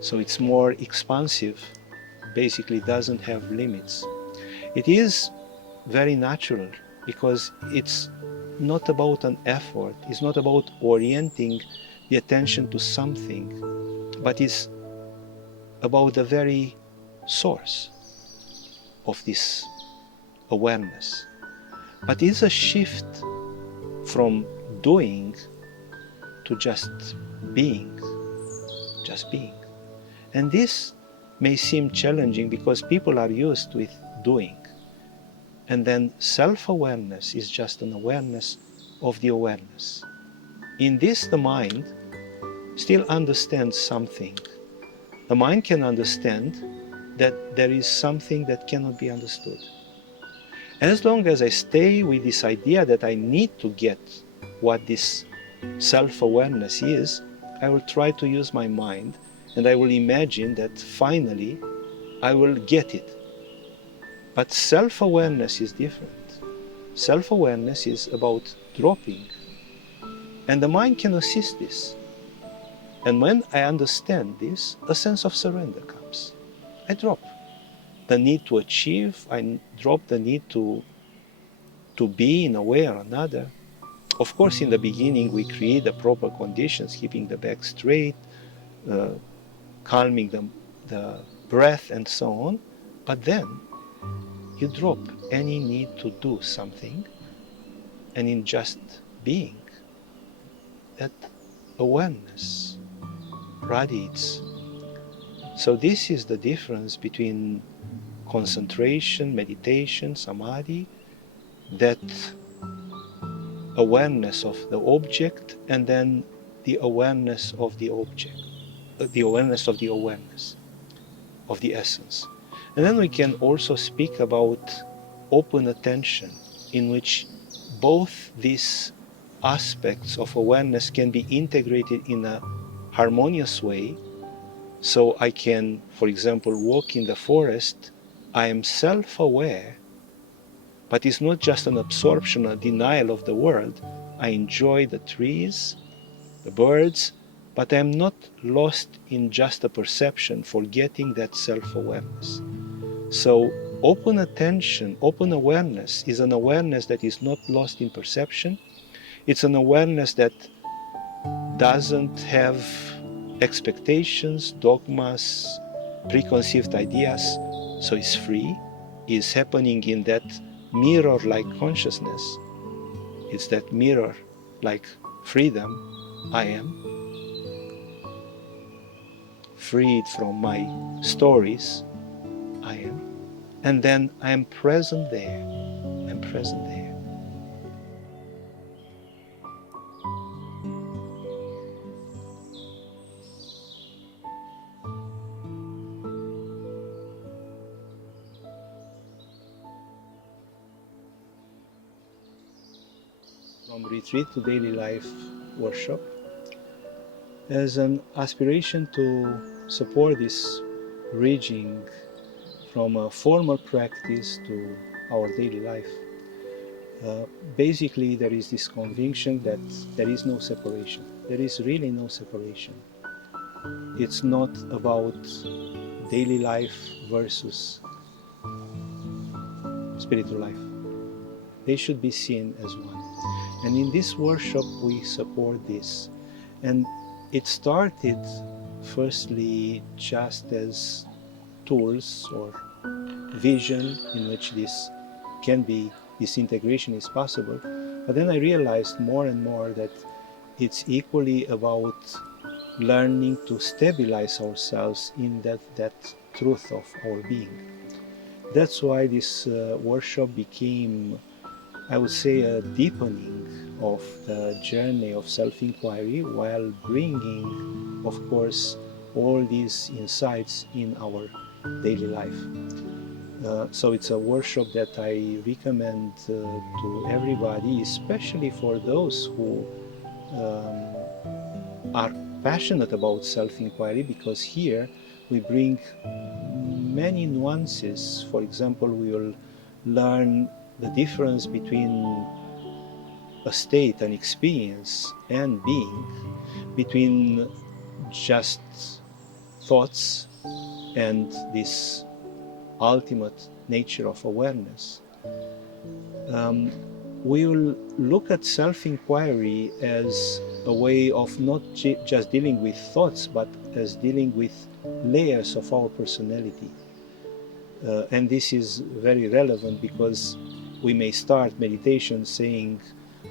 So it's more expansive, basically doesn't have limits. It is very natural, because it's not about an effort, it's not about orienting the attention to something, but it's about the very source of this awareness. But it's a shift from doing to just being. And this may seem challenging because people are used with doing. And then self-awareness is just an awareness of the awareness. In this, the mind still understands something. The mind can understand that there is something that cannot be understood. As long as I stay with this idea that I need to get what this self-awareness is, I will try to use my mind, and I will imagine that finally I will get it. But self-awareness is different. Self-awareness is about dropping. And the mind can assist this. And when I understand this, a sense of surrender comes. I drop the need to achieve, I drop the need to be in a way or another. Of course, in the beginning, we create the proper conditions, keeping the back straight, calming the breath, and so on. But then you drop any need to do something, and in just being, that awareness radiates. So this is the difference between concentration, meditation, samadhi, that awareness of the object, and then the awareness of the object, the awareness of the awareness of the essence. And then we can also speak about open attention, in which both these aspects of awareness can be integrated in a harmonious way. So I can, for example, walk in the forest, I am self-aware, but it's not just an absorption, a denial of the world. I enjoy the trees, the birds, but I'm not lost in just a perception, forgetting that self-awareness. So open attention, open awareness is an awareness that is not lost in perception. It's an awareness that doesn't have expectations, dogmas, preconceived ideas, so it's free, is happening in that mirror-like consciousness. It's that mirror-like freedom. I am freed from my stories. I am. And then I am present there. I'm present there. From retreat to daily life workshop, as an aspiration to support this bridging from a formal practice to our daily life. Basically, there is this conviction that there is no separation. There is really no separation. It's not about daily life versus spiritual life. They should be seen as one. And in this workshop, we support this. And it started firstly just as tools or vision in which this integration is possible. But then I realized more and more that it's equally about learning to stabilize ourselves in that truth of our being. That's why this workshop became, I would say, a deepening of the journey of self-inquiry, while bringing, of course, all these insights in our daily life. So it's a workshop that I recommend to everybody, especially for those who are passionate about self-inquiry, because here we bring many nuances. For example, we will learn the difference between a state, an experience, and being, between just thoughts and this ultimate nature of awareness. We will look at self-inquiry as a way of not just dealing with thoughts, but as dealing with layers of our personality. And this is very relevant, because we may start meditation saying,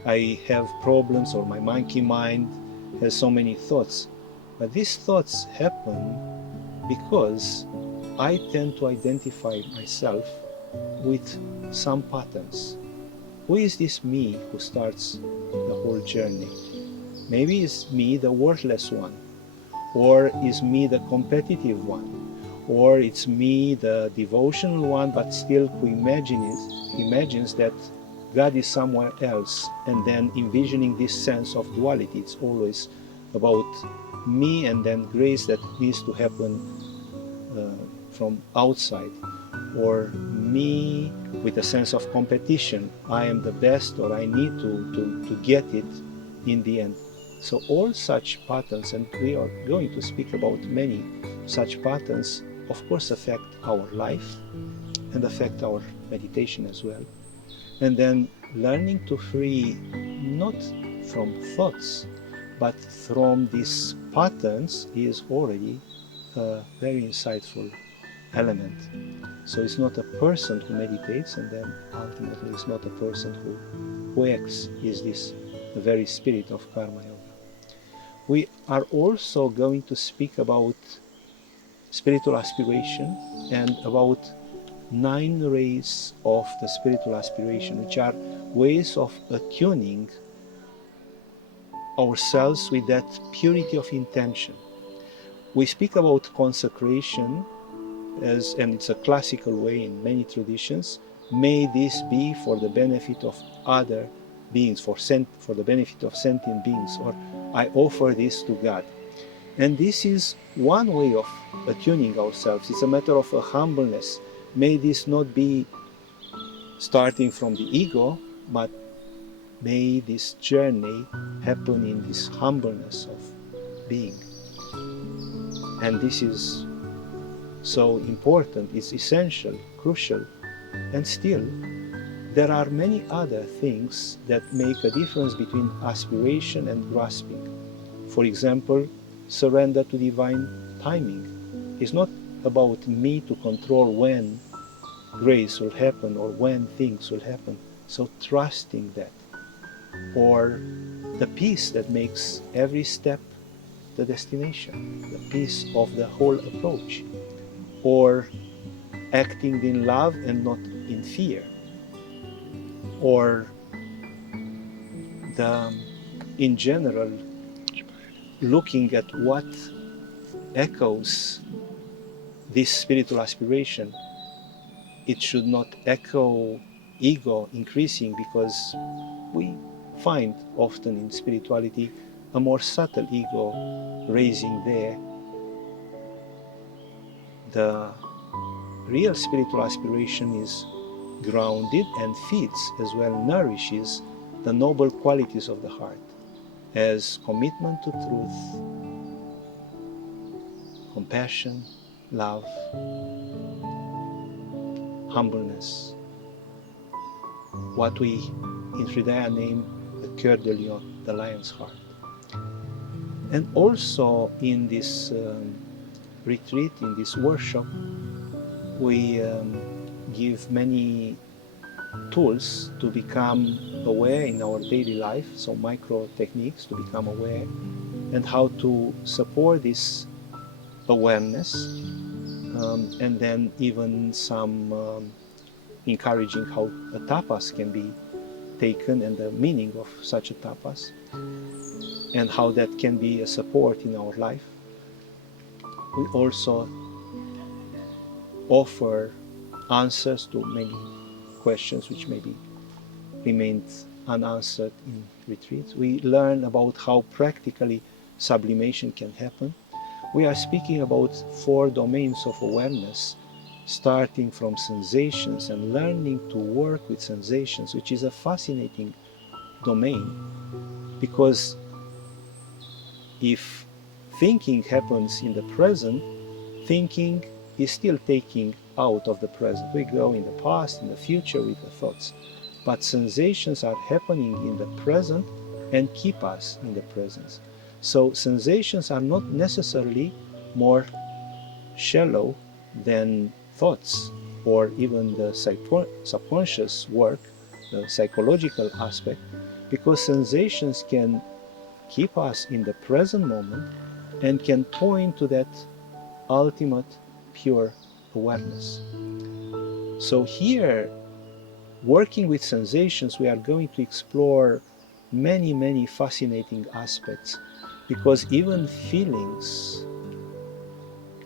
I have problems, or my monkey mind has so many thoughts. But these thoughts happen because I tend to identify myself with some patterns. Who is this me who starts the whole journey? Maybe it's me, the worthless one, or is me the competitive one, or it's me, the devotional one, but still who imagines that God is somewhere else, and then envisioning this sense of duality. It's always about me and then grace that needs to happen from outside, or me with a sense of competition. I am the best, or I need to get it in the end. So all such patterns, and we are going to speak about many such patterns, of course affect our life and affect our meditation as well. And then learning to free not from thoughts, but from these patterns is already a very insightful element. So it's not a person who meditates, and then ultimately it's not a person who acts, is this the very spirit of karma yoga. We are also going to speak about spiritual aspiration and about 9 rays of the spiritual aspiration, which are ways of attuning ourselves with that purity of intention. We speak about consecration and it's a classical way in many traditions. May this be for the benefit of other beings, for the benefit of sentient beings, or I offer this to God. And this is one way of attuning ourselves. It's a matter of a humbleness. May this not be starting from the ego, but may this journey happen in this humbleness of being. And this is so important, it's essential, crucial, and still there are many other things that make a difference between aspiration and grasping. For example, surrender to divine timing. It's not about me to control when grace will happen or when things will happen. So trusting that. Or the peace that makes every step the destination, the peace of the whole approach. Or acting in love and not in fear. Or in general, looking at what echoes this spiritual aspiration. It should not echo ego increasing, because we find often in spirituality a more subtle ego raising there. The real spiritual aspiration is grounded and feeds as well, nourishes the noble qualities of the heart, as commitment to truth, compassion, love, humbleness, what we in Hridaya name the Cœur de Lion, the lion's heart. And also in this retreat, in this workshop, we give many tools to become aware in our daily life, so micro techniques to become aware, and how to support this awareness, and then even some encouraging how a tapas can be taken and the meaning of such a tapas, and how that can be a support in our life. We also offer answers to many questions which maybe remained unanswered in retreats. We learn about how practically sublimation can happen. We are speaking about 4 domains of awareness, starting from sensations and learning to work with sensations, which is a fascinating domain, because if thinking happens in the present, thinking is still taking out of the present. We go in the past, in the future with the thoughts. But sensations are happening in the present and keep us in the present. So sensations are not necessarily more shallow than thoughts, or even the subconscious work, the psychological aspect, because sensations can keep us in the present moment and can point to that ultimate pure awareness. So here, working with sensations, we are going to explore many, many fascinating aspects, because even feelings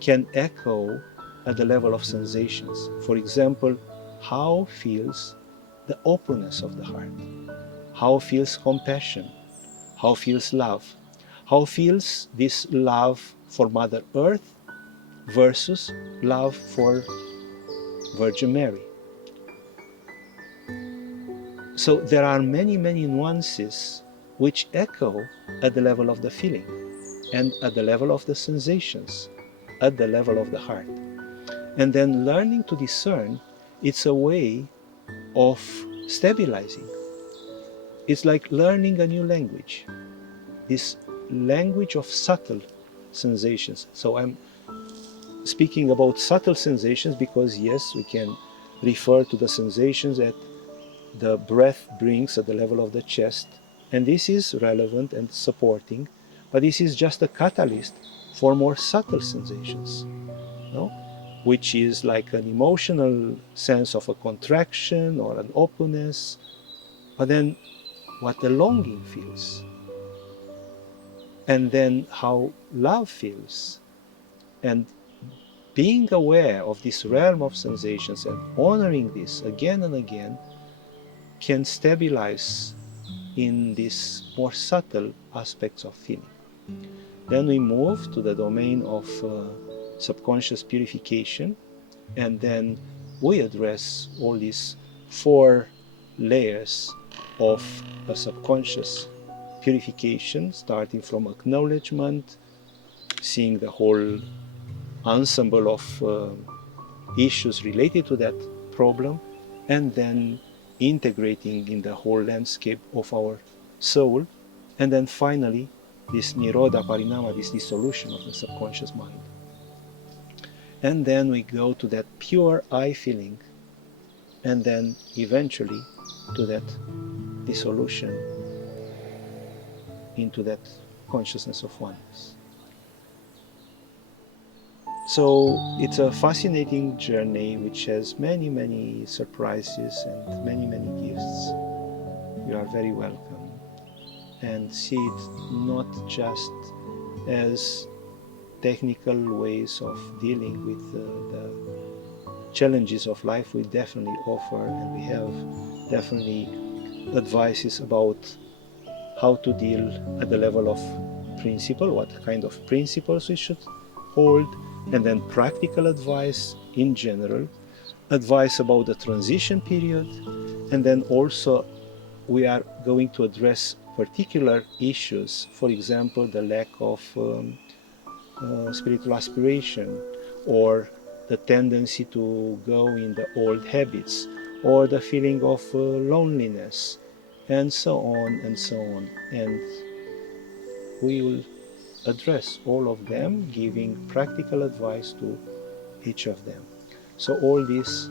can echo at the level of sensations. For example, how feels the openness of the heart? How feels compassion? How feels love? How feels this love for Mother Earth versus love for Virgin Mary. So there are many, many nuances which echo at the level of the feeling and at the level of the sensations, at the level of the heart. And then learning to discern, it's a way of stabilizing. It's like learning a new language, this language of subtle sensations. So I'm speaking about subtle sensations because, yes, we can refer to the sensations that the breath brings at the level of the chest, and this is relevant and supporting, but this is just a catalyst for more subtle sensations, no? Which is like an emotional sense of a contraction or an openness, but then what the longing feels, and then how love feels, and being aware of this realm of sensations and honoring this again and again can stabilize in these more subtle aspects of feeling. Then we move to the domain of subconscious purification, and then we address all these 4 layers of a subconscious purification, starting from acknowledgement, seeing the whole ensemble of issues related to that problem, and then integrating in the whole landscape of our soul, and then finally this nirodha parinama, this dissolution of the subconscious mind. And then we go to that pure I feeling, and then eventually to that dissolution into that consciousness of oneness. So it's a fascinating journey which has many, many surprises and many, many gifts. You are very welcome. And see it not just as technical ways of dealing with the challenges of life we definitely offer, and we have definitely advices about how to deal at the level of principle, what kind of principles we should hold, and then practical advice in general, advice about the transition period, and then also we are going to address particular issues, for example, the lack of spiritual aspiration, or the tendency to go in the old habits, or the feeling of loneliness, and so on and so on. And we will address all of them, giving practical advice to each of them. So all these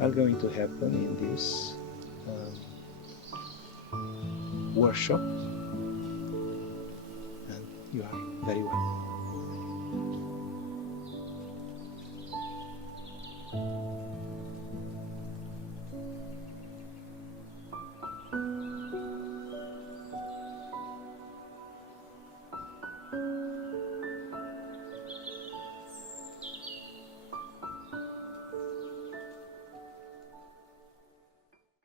are going to happen in this workshop, and you are very welcome.